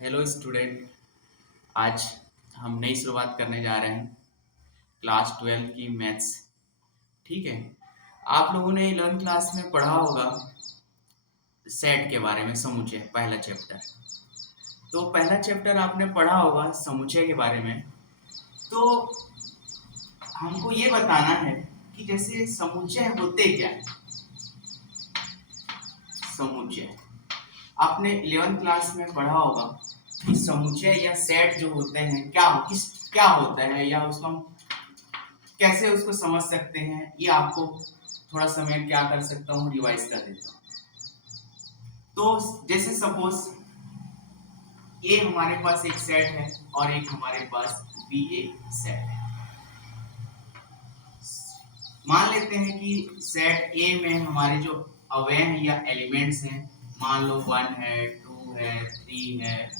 Hello student. आज हम नई शुरुआत करने जा रहे हैं क्लास 12 की मैथ्स। ठीक है। आप लोगों ने 11 क्लास में पढ़ा होगा सेट के बारे में, समुच्चय पहला चैप्टर। तो पहला चैप्टर आपने पढ़ा होगा समुच्चय के बारे में। तो हमको ये बताना है कि जैसे समुच्चय होते क्या है। समुच्चय आपने 11 क्लास में पढ़ा होगा कि समुच्चय या सेट जो होते हैं क्या होता है, या उसको हम कैसे उसको समझ सकते हैं। ये आपको थोड़ा समय क्या कर सकता हूँ, रिवाइज कर देता हूँ। तो जैसे सपोज ए हमारे पास एक सेट है और एक हमारे पास बी एक सेट है। मान लेते हैं कि सेट ए में हमारे जो अवयव हैं या एलिमेंट्स हैं, मान लो 1 है, 2 है, 3 है,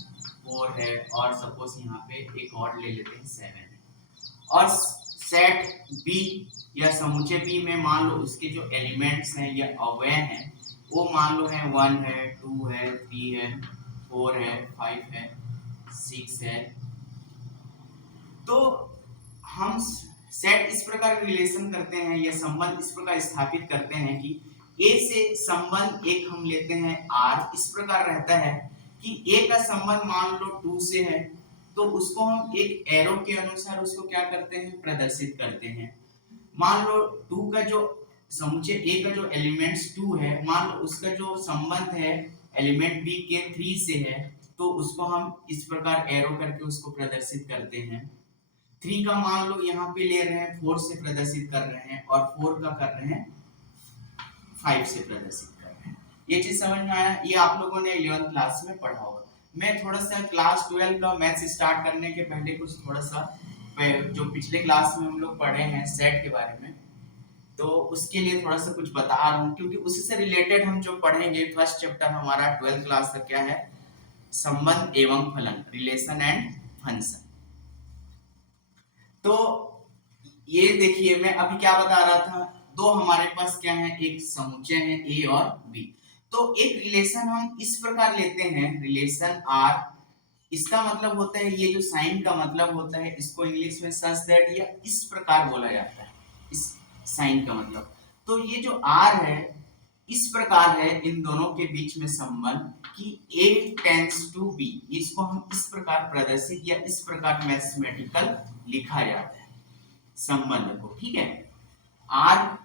4 है, और सपोज यहाँ पे एक और ले लेते हैं 7 है। और सेट बी या समुच्चय बी में मान लो उसके जो एलिमेंट्स हैं या अवयव हैं वो मान लो है 1 है, 2 है, 3 है, 4 है, 5 है, 6 है। तो हम सेट इस प्रकार रिलेशन करते हैं या संबंध इस प्रकार स्थापित करते हैं कि ए से संबंध एक हम लेते हैं आर। इस प्रकार रहता है कि ए का संबंध मान लो 2 से है, तो उसको हम एक एरो के अनुसार उसको क्या करते हैं, प्रदर्शित करते हैं। मान लो 2 का जो समुच्चय ए का जो एलिमेंट्स 2 है, मान लो उसका जो संबंध है एलिमेंट बी के 3 से है, तो उसको हम इस प्रकार एरो करके उसको प्रदर्शित करते हैं। 3 का मान लो यहाँ पे ले रहे हैं 4 से प्रदर्शित कर रहे हैं, और 4 का कर रहे हैं 5 से प्रदर्शित कर रहे हैं। ये चीज समझ में आया। ये आप लोगों ने 11th क्लास में पढ़ा होगा। मैं थोड़ा सा क्लास 12 का मैथ्स स्टार्ट करने के पहले कुछ थोड़ा सा जो पिछले क्लास में हम लोग पढ़े हैं सेट के बारे में, तो उसके लिए थोड़ा सा कुछ बता रहा हूँ, क्योंकि उसी से रिलेटेड हम जो पढ़ेंगे। फर्स्ट चैप्टर हमारा 12th क्लास का क्या है, संबंध एवं फलन, रिलेशन एंड फंक्शन। तो ये देखिए मैं अभी क्या बता रहा था, दो हमारे पास क्या है, एक समुच्चय है ए और बी। तो एक रिलेशन हम इस प्रकार लेते हैं, रिलेशन आर। इसका मतलब होता है, ये जो साइन का मतलब होता है इसको इंग्लिश में सच दैट या इस प्रकार बोला जाता है, इस साइन का मतलब। तो ये जो आर है इस प्रकार है इन दोनों के बीच में संबंध कि A टेंड्स टू B। इसको हम इस प्रकार प्रदर्शित या इस प्रकार मैथमेटिकल लिखा जाता है संबंध को। ठीक है। आर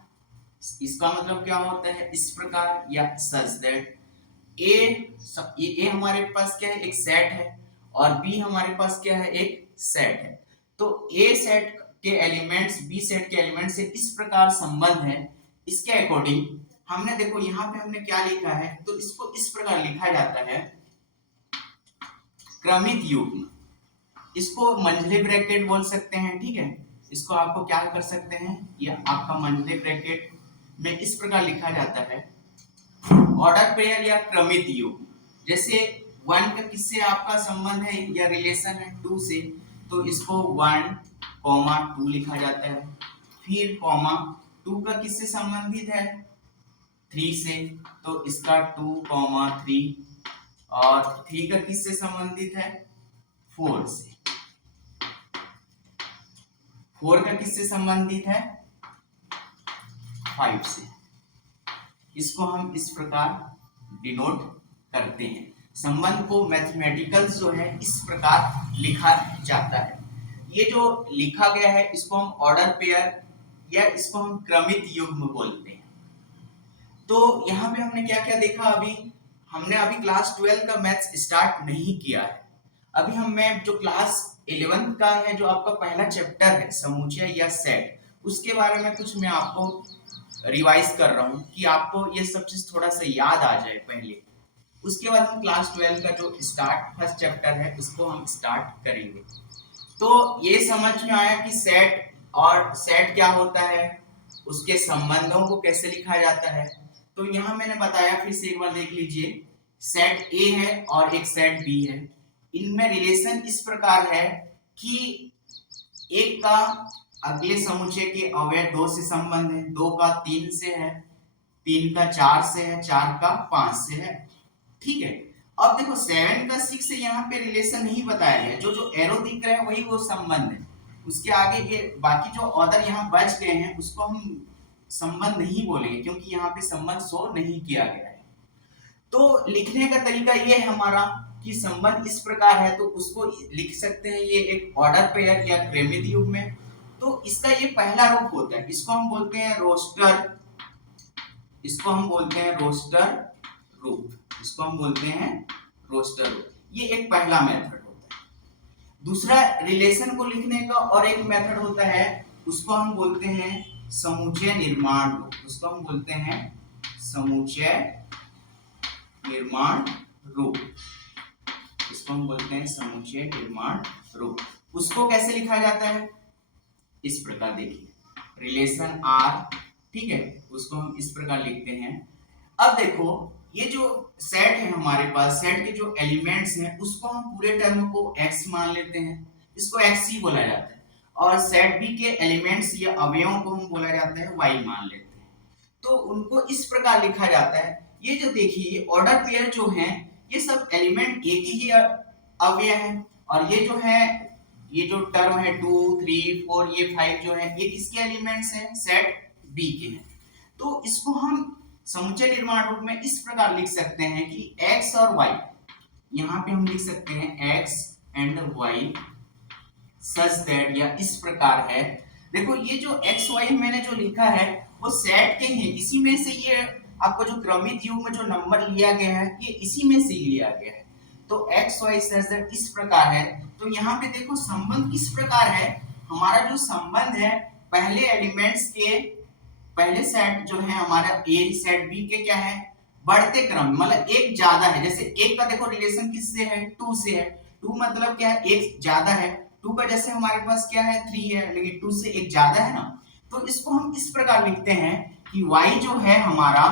इसका मतलब क्या होता है, इस प्रकार या सच दैट। ए हमारे पास क्या है, एक सेट है, और बी हमारे पास क्या है, एक सेट है। तो ए सेट के एलिमेंट्स बी सेट के एलिमेंट से इस प्रकार संबंध है। इसके अकॉर्डिंग हमने देखो यहाँ पे हमने क्या लिखा है, तो इसको इस प्रकार लिखा जाता है क्रमित युग्म। इसको मंझले ब्रैकेट बोल सकते हैं। ठीक है। इसको आपको क्या कर सकते हैं, ये आपका मंझले ब्रैकेट में इस प्रकार लिखा जाता है ऑर्डर पेयर या क्रमित युग्म। जैसे 1 का किससे आपका संबंध है या रिलेशन है, 2 से, तो इसको 1, 2 लिखा जाता है। फिर कॉमा 2 का किससे संबंधित है, 3 से, तो इसका 2, 3। और 3 का किससे संबंधित है, 4 से। 4 का किससे संबंधित है, 5 से। इसको हम इस प्रकार डिनोट करते हैं। संबंध को मैथमेटिकल जो है इस प्रकार लिखा जाता है। ये जो लिखा गया है इसको हम ऑर्डर पेयर या इसको हम क्रमित युग्म बोलते हैं। तो यहाँ पे हमने क्या क्या देखा, हमने अभी क्लास 12 का मैथ्स स्टार्ट नहीं किया है। अभी मैं जो क्लास 11 का है, जो आपका पहला चैप्टर है समुच्चय या सेट, उसके बारे में कुछ मैं आपको रिवाइज कर रहा हूँ कि आपको ये सब चीज थोड़ा सा याद आ जाए पहले। उसके बाद हम क्लास 12 का जो फर्स्ट चैप्टर है उसको हम स्टार्ट करेंगे। तो ये समझ में आया कि सेट क्या होता है, उसके संबंधों को कैसे लिखा जाता है। तो यहाँ मैंने बताया, फिर से एक बार देख लीजिए। सेट ए है और एक सेट बी है। इनमें रिलेशन इस प्रकार है कि एक का अगले समुच्चय के अवयव 2 से संबंध है, 2 का 3 से है, 3 का 4 से है, 4 का 5 से है। ठीक है। अब देखो 7 का 6 से यहाँ पे रिलेशन नहीं बताया गया, जो जो एरो दिख रहा है वही वो संबंध है, उसके आगे ये बाकी जो अदर यहाँ बच गए हैं उसको हम संबंध नहीं बोलेंगे क्योंकि यहाँ पे संबंध शो नहीं किया गया है। तो लिखने का तरीका ये है हमारा कि संबंध इस प्रकार है तो उसको लिख सकते हैं ये एक ऑर्डर पेयर या क्रमिक युग में। तो इसका ये पहला रूप होता है, इसको हम बोलते हैं रोस्टर, इसको हम बोलते हैं रोस्टर रूप, इसको हम बोलते हैं रोस्टर रूप। ये एक पहला मेथड होता है। दूसरा रिलेशन को लिखने का और एक मेथड होता है, उसको हम बोलते हैं समुच्चय निर्माण रूप, उसको हम बोलते हैं समुच्चय निर्माण रूप, इसको हम बोलते हैं समुच्चय निर्माण रूप। उसको कैसे लिखा जाता है, इस प्रकार देखिए, रिलेशन आर, ठीक है, उसको हम इस प्रकार लिखते हैं। अब देखो ये जो सेट है हमारे पास, सेट के जो एलिमेंट्स हैं उसको हम पूरे टर्म को x मान लेते हैं, इसको x ही बोला जाता है, और सेट b के एलिमेंट्स या अवयवों को हम बोला जाता है y मान लेते हैं। तो उनको इस प्रकार लिखा जाता है। ये जो देखिए ऑर्डर पेयर जो हैं ये सब एलिमेंट एक ही अवयव है, और ये जो है ये जो टर्म है 2 3 4 ये 5 जो है ये किसके एलिमेंट्स हैं, सेट बी के हैं। तो इसको हम समुच्चय निर्माण रूप में इस प्रकार लिख सकते हैं कि x और y, यहाँ पे हम लिख सकते हैं x and y such that, या इस प्रकार है। देखो ये जो x y मैंने जो लिखा है वो सेट के हैं, इसी में से ये आपको जो क्रमिक युग में जो नंबर लिया गया है ये इसी में से लिया गया है। तो x y सच दैट इस प्रकार है। तो यहाँ पे देखो संबंध किस प्रकार है, हमारा जो संबंध है पहले एलिमेंट्स के, पहले सेट जो है हमारा A सेट B के क्या है, बढ़ते क्रम, मतलब एक ज्यादा है। जैसे एक का देखो रिलेशन किससे है, 2 से है, 2 मतलब क्या है, एक ज्यादा है। 2 का जैसे हमारे पास क्या है 3 है, लेकिन 2 से एक ज्यादा है ना। तो इसको हम इस प्रकार लिखते हैं कि y जो है हमारा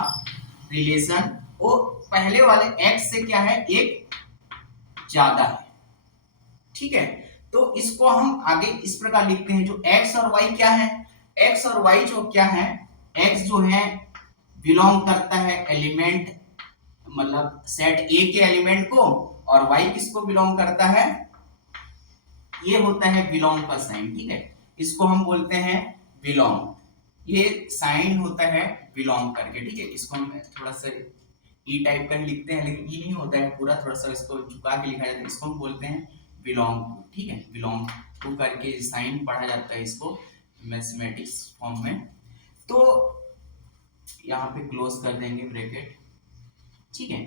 रिलेशन वो पहले वाले x से क्या है, एक ज्यादा है, ठीक है। तो इसको हम आगे इस प्रकार लिखते हैं, जो x और y क्या है, x और y जो क्या है, x जो है बिलोंग करता है एलिमेंट, मतलब सेट A के एलिमेंट को, और y किसको बिलोंग करता है, ये होता है बिलोंग का साइन, ठीक है, इसको हम बोलते हैं बिलोंग, ये साइन होता है बिलोंग करके, ठीक है। इसको हम थोड़ा सा ई टाइप का ही लिखते हैं, लेकिन ई नहीं होता है पूरा, थोड़ा सा इसको झुका के लिखा जाता है, इसको हम बोलते हैं बिलोंग टू, ठीक है, बिलोंग टू करके साइन पढ़ा जाता है इसको मैथमेटिक्स फॉर्म में। तो यहाँ पे क्लोज कर देंगे ब्रैकेट, ठीक है।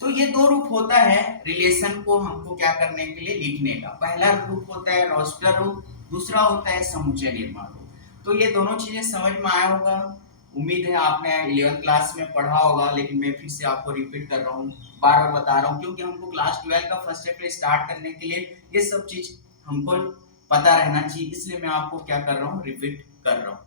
तो ये दो रूप होता है रिलेशन को हमको क्या करने के लिए लिखने का, पहला रूप होता है रोस्टर रूप, दूसरा होता है समुच्चय निर्माण रूप। तो ये दोनों चीजें समझ में आया होगा, उम्मीद है आपने 11th क्लास में पढ़ा होगा, लेकिन मैं फिर से आपको रिपीट कर रहा हूँ, बार बार बता रहा हूँ, क्योंकि हमको क्लास 12 का फर्स्ट चैप्टर स्टार्ट करने के लिए ये सब चीज हमको पता रहना चाहिए, इसलिए मैं आपको क्या कर रहा हूँ, रिपीट कर रहा हूँ।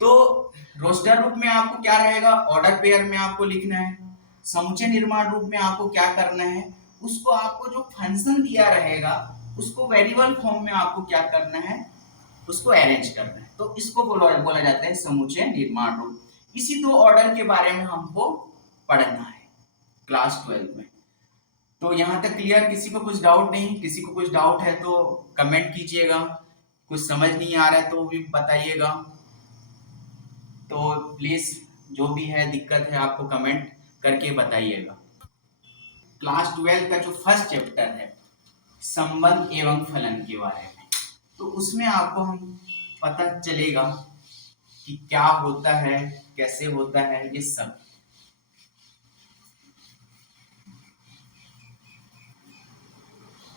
तो रोस्टर रूप में आपको क्या रहेगा, ऑर्डर पेयर में आपको लिखना है। समुच्चय निर्माण रूप में आपको क्या करना है, उसको आपको जो फंक्शन दिया रहेगा उसको वेरिएबल फॉर्म में आपको क्या करना है, उसको अरेंज करना है। तो इसको बोला जाता है समुच्चय निर्माण रूप। इसी दो ऑर्डर के बारे में हमको पढ़ना है क्लास 12 में। तो यहाँ तक क्लियर, किसी को कुछ डाउट नहीं, किसी को कुछ डाउट है तो कमेंट कीजिएगा, कुछ समझ नहीं आ रहा है तो भी बताइएगा। तो प्लीज जो भी है दिक्कत है आपको कमेंट करके बताइएगा। क्लास 12 का जो फर्स्ट चैप्टर है संबंध एवं फलन के बारे में, तो उसमें आपको हम पता चलेगा कि क्या होता है, कैसे होता है, ये सब।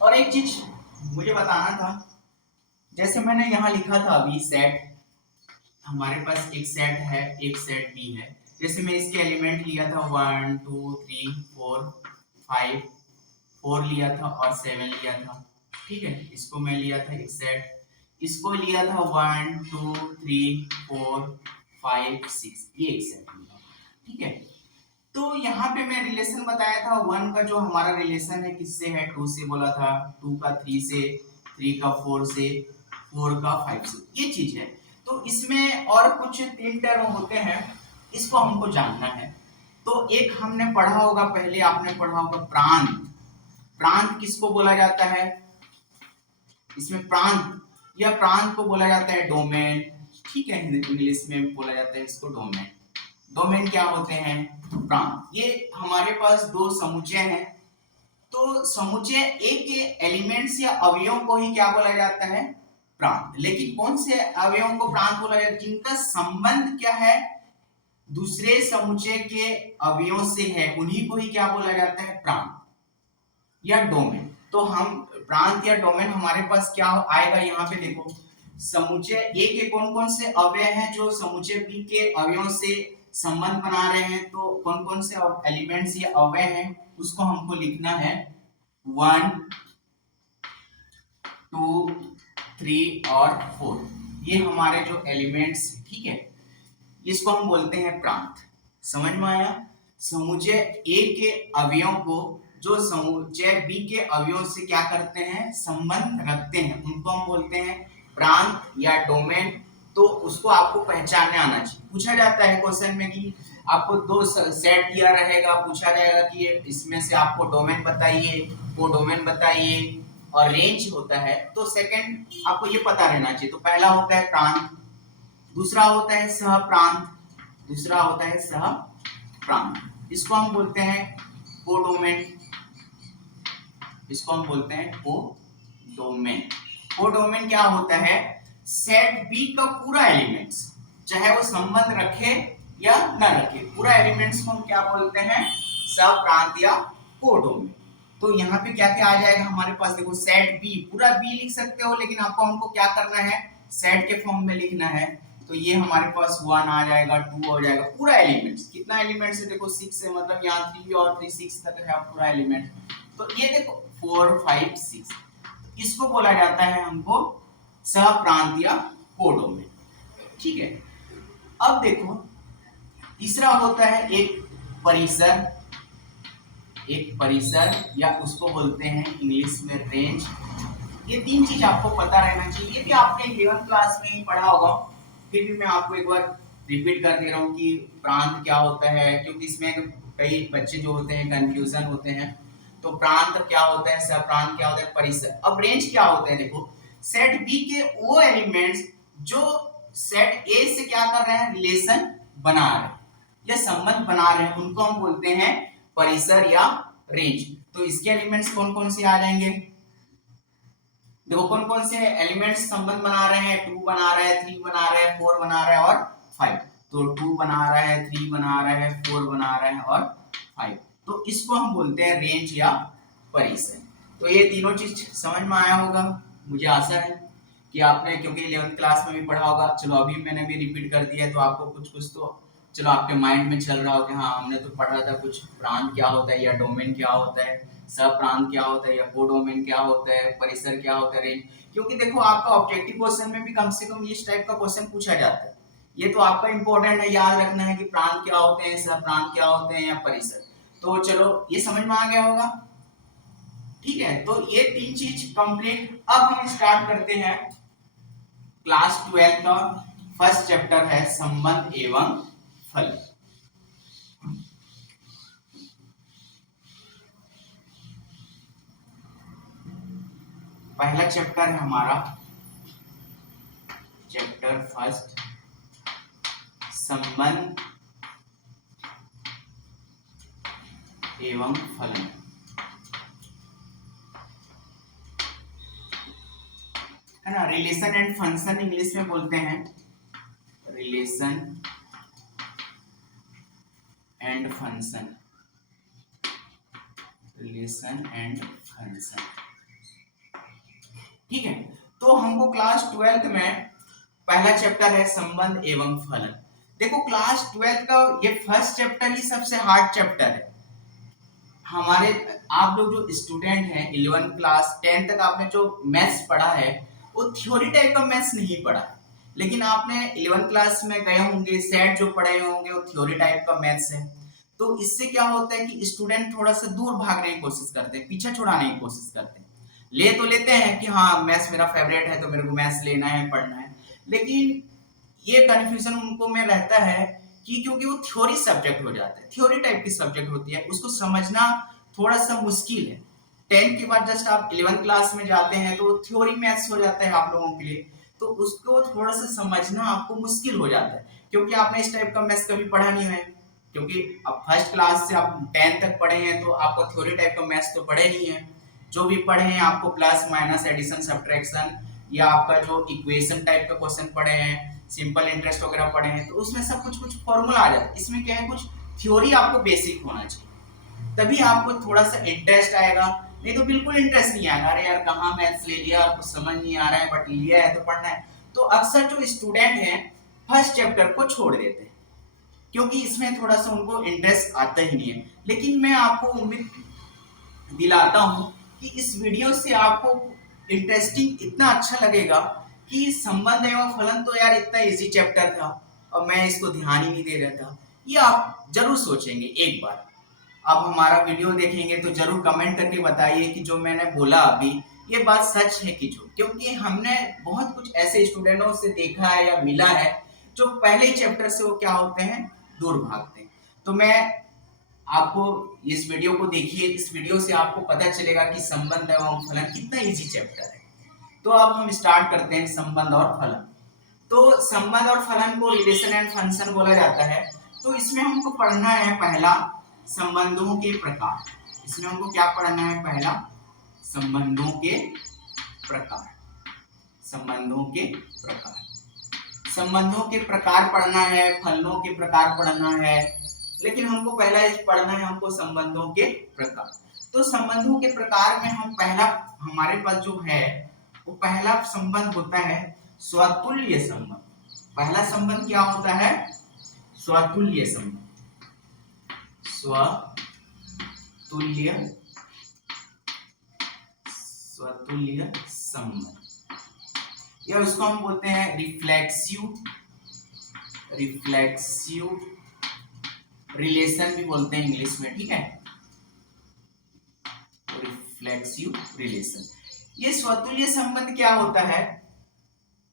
और एक चीज मुझे बताना था, जैसे मैंने यहाँ लिखा था अभी सेट, हमारे पास एक सेट है, एक सेट बी है। जैसे मैं इसके एलिमेंट लिया था 1 2 3 4 5 4 लिया था और 7 लिया था, ठीक है। इसको मैं लिया था एक सेट, इसको लिया था 1 2 3 4 5 6, ये एक सेट लिया, ठीक है। तो यहाँ पे मैं रिलेशन बताया था, 1 का जो हमारा रिलेशन है किससे है, 2 से बोला था, 2 का 3 से, 3 का 4 से, 4 का 5 से, ये चीज है। तो इसमें और कुछ 3 टर्म होते हैं, इसको हमको जानना है। तो एक हमने पढ़ा होगा, पहले आपने पढ़ा होगा प्रांत। प्रांत किसको बोला जाता है? इसमें प्रांत या प्रांत को बोला जाता है डोमेन, ठीक है, इंग्लिश में बोला जाता है इसको डोमेन। डोमेन क्या होते हैं? प्रांत। ये हमारे पास दो समुच्चय हैं, तो समुच्चय ए के एलिमेंट्स या अवयवों को ही क्या बोला जाता है? प्रांत। लेकिन कौन से अवयवों को प्रांत बोला जाता है? जिनका संबंध क्या है? दूसरे समुच्चय के अवयवों से है, उन्हीं को ही क्या बोला जाता है? प्रांत या डोमेन। तो हम प्रांत या डोमेन हमारे पास क्या आएगा, यहाँ पे देखो, समुच्चय ए के कौन कौन से अवयव हैं जो समुच्चय बी के अवयवों से संबंध बना रहे हैं, तो कौन कौन से एलिमेंट्स या अवयव हैं उसको हमको लिखना है 1 2 3 और 4। ये हमारे जो एलिमेंट्स, ठीक है, इसको हम बोलते हैं प्रांत। समझ में आया? समुच्चय ए के अवयवों को जो समुच्चय बी के अवयवों से क्या करते हैं? संबंध रखते हैं, उनको हम बोलते हैं प्रांत या डोमेन। तो उसको आपको पहचानने आना चाहिए। पूछा जाता है क्वेश्चन में कि आपको दो सेट दिया रहेगा, पूछा जाएगा कि इसमें से आपको डोमेन बताइए, वो डोमेन बताइए, और रेंज होता है, तो सेकंड आपको ये पता रहना चाहिए। तो पहला होता है प्रांत, दूसरा होता है सह प्रांत, दूसरा होता है सह प्रांत। इसको हम बोलते हैं कोडोमेन, इसको हम बोलते हैं कोडोमेन। कोडोमेन क्या होता है? सेट बी का पूरा एलिमेंट्स, चाहे वो संबंध रखे या न रखे, पूरा एलिमेंट्स को हम क्या बोलते हैं? सप्रांत या कोडोमेन। तो यहाँ पे क्या क्या आ जाएगा हमारे पास? देखो, सेट बी, पूरा बी लिख सकते हो, लेकिन आपको हमको क्या करना है? सेट के फॉर्म में लिखना है। तो ये हमारे पास 1 आ जाएगा, 2 हो जाएगा, पूरा एलिमेंट्स। कितना एलिमेंट्स है? देखो 6 है, मतलब यहाँ 3 और 3 6 तक है पूरा एलिमेंट। तो ये देखो 4 5 6, इसको बोला जाता है हमको सप्रांत या कोडोमेन, ठीक है। अब देखो, तीसरा होता है एक परिसर, एक परिसर या उसको बोलते हैं इंग्लिश में रेंज। ये तीन चीज आपको पता रहना चाहिए। ये भी आपने 11th क्लास में ही पढ़ा होगा, फिर भी मैं आपको एक बार रिपीट कर दे रहा हूँ कि प्रांत क्या होता है, क्योंकि इसमें कई बच्चे जो होते हैं कंफ्यूजन होते हैं। तो प्रांत क्या होता है, सप्रांत क्या होता है, परिसर। अब रेंज क्या होता है? देखो, सेट बी के वो एलिमेंट्स जो सेट ए से क्या कर रहे हैं? रिलेशन बना रहे हैं या संबंध बना रहे हैं, उनको हम बोलते हैं परिसर या रेंज। तो इसके एलिमेंट्स कौन कौन से आ जाएंगे? देखो, कौन कौन से एलिमेंट्स संबंध बना रहे हैं? 2 बना रहे हैं, 3 बना रहे हैं, 4 बना रहे हैं और 5। तो 2 बना रहा है, 3 बना रहा है, 4 बना रहा है और 5। तो इसको हम बोलते हैं रेंज या परिसर। तो ये तीनों चीज समझ में आया होगा, मुझे आशा है कि आपने, क्योंकि 11th क्लास में भी पढ़ा होगा। चलो, अभी मैंने भी रिपीट कर दिया है, तो आपको कुछ कुछ तो चलो आपके माइंड में चल रहा हो कि हाँ, हमने तो पढ़ा था कुछ प्रांत क्या होता है या डोमेन क्या होता है, सब प्रांत क्या होता है या कोडोमेन क्या होता है, परिसर क्या होता है, रेंज। क्योंकि देखो, आपका ऑब्जेक्टिव क्वेश्चन में भी कम से कम इस टाइप का क्वेश्चन पूछा जाता है। ये तो आपका इंपॉर्टेंट है, याद रखना है कि प्रांत क्या होते हैं, सब प्रांत क्या होते हैं या परिसर। तो चलो, ये समझ में आ गया होगा, ठीक है। तो ये तीन चीज कंप्लीट। अब हम स्टार्ट करते हैं क्लास 12 का फर्स्ट चैप्टर है संबंध एवं फल। पहला चैप्टर है हमारा चैप्टर फर्स्ट, संबंध एवं फलन। है ना, रिलेशन एंड फंक्शन इंग्लिश में बोलते हैं, relation and function, relation and function, ठीक है। तो हमको क्लास 12th में पहला चैप्टर है संबंध एवं फलन। देखो, क्लास 12th का ये फर्स्ट चैप्टर ही सबसे हार्ड चैप्टर है हमारे। आप लोग जो स्टूडेंट हैं 11th क्लास 10 तक आपने जो मैथ्स पढ़ा है, वो थ्योरी टाइप का मैथ्स नहीं पढ़ा है, लेकिन आपने 11th क्लास में गए होंगे, सेट जो पढ़े होंगे वो थ्योरी टाइप का मैथ्स है। तो इससे क्या होता है कि स्टूडेंट थोड़ा सा दूर भागने की कोशिश करते हैं, पीछे छुड़ाने की कोशिश करते हैं। ले तो लेते हैं कि हाँ, मैथ्स मेरा फेवरेट है तो मेरे को मैथ्स लेना है, पढ़ना है, लेकिन ये कंफ्यूजन उनको में रहता है कि क्योंकि वो थ्योरी सब्जेक्ट हो जाता है, थ्योरी टाइप की सब्जेक्ट होती है, उसको समझना थोड़ा सा मुश्किल है। 10th के बाद जस्ट आप 11th क्लास में जाते हैं तो थ्योरी मैथ्स हो जाता है आप लोगों के लिए, तो उसको थोड़ा सा समझना आपको मुश्किल हो जाता है, क्योंकि आपने इस टाइप का मैथ्स कभी पढ़ा नहीं है। क्योंकि अब फर्स्ट क्लास से आप 10th तक पढ़े हैं तो आपको थ्योरी टाइप का मैथ्स तो पढ़े नहीं है। जो भी पढ़े हैं आपको प्लस माइनस एडिशन सब्ट्रैक्शन या आपका जो इक्वेशन टाइप का क्वेश्चन पढ़े हैं, सिंपल इंटरेस्ट वगैरह पढ़े हैं, तो उसमें सब कुछ कुछ फॉर्मूला आ जाता है। इसमें क्या है, कुछ थ्योरी आपको बेसिक होना चाहिए, तभी आपको थोड़ा सा इंटरेस्ट आएगा, नहीं तो बिल्कुल इंटरेस्ट नहीं आएगा। अरे यार कहाँ मैथ्स ले लिया, कुछ समझ नहीं आ रहा है, बट लिया है तो पढ़ना है। तो अक्सर जो स्टूडेंट हैं फर्स्ट चैप्टर को छोड़ देते हैं, क्योंकि इसमें थोड़ा सा उनको इंटरेस्ट आता ही नहीं है। लेकिन मैं आपको उम्मीद दिलाता हूं कि इस वीडियो से आपको इंटरेस्टिंग इतना अच्छा लगेगा कि संबंध एवं फलन तो यार इतना इजी चैप्टर था और मैं इसको ध्यान ही नहीं दे रहा था, ये आप जरूर सोचेंगे एक बार। अब हमारा वीडियो देखेंगे तो जरूर कमेंट करके बताइए कि जो मैंने बोला अभी ये बात सच है कि झूठ, क्योंकि हमने बहुत कुछ ऐसे स्टूडेंटों से देखा है या मिला है जो पहले चैप्टर से वो क्या होते हैं, दूर भागते हैं। तो मैं आपको इस वीडियो को देखिए, इस वीडियो से आपको पता चलेगा कि संबंध एवं फलन कितना इजी चैप्टर है। तो अब हम स्टार्ट करते हैं संबंध और फलन। तो संबंध और फलन को रिलेशन एंड फंक्शन बोला जाता है। तो इसमें हमको पढ़ना है पहला संबंधों के प्रकार। इसमें हमको क्या पढ़ना है, पहला संबंधों के प्रकार। संबंधों के प्रकार, संबंधों के प्रकार पढ़ना है, फलनों के प्रकार पढ़ना है, लेकिन हमको पहला पढ़ना है हमको संबंधों के प्रकार। तो संबंधों के प्रकार में हम पहला हमारे पास जो है वो पहला संबंध होता है स्वतुल्य संबंध। पहला संबंध क्या होता है, स्वतुल्य संबंध। स्वतुल्य स्वतुल्य संबंध, या उसको हम बोलते हैं रिफ्लेक्सिव रिलेशन भी बोलते हैं इंग्लिश में, ठीक है, रिफ्लेक्सिव रिलेशन। ये स्वतुल्य संबंध क्या होता है,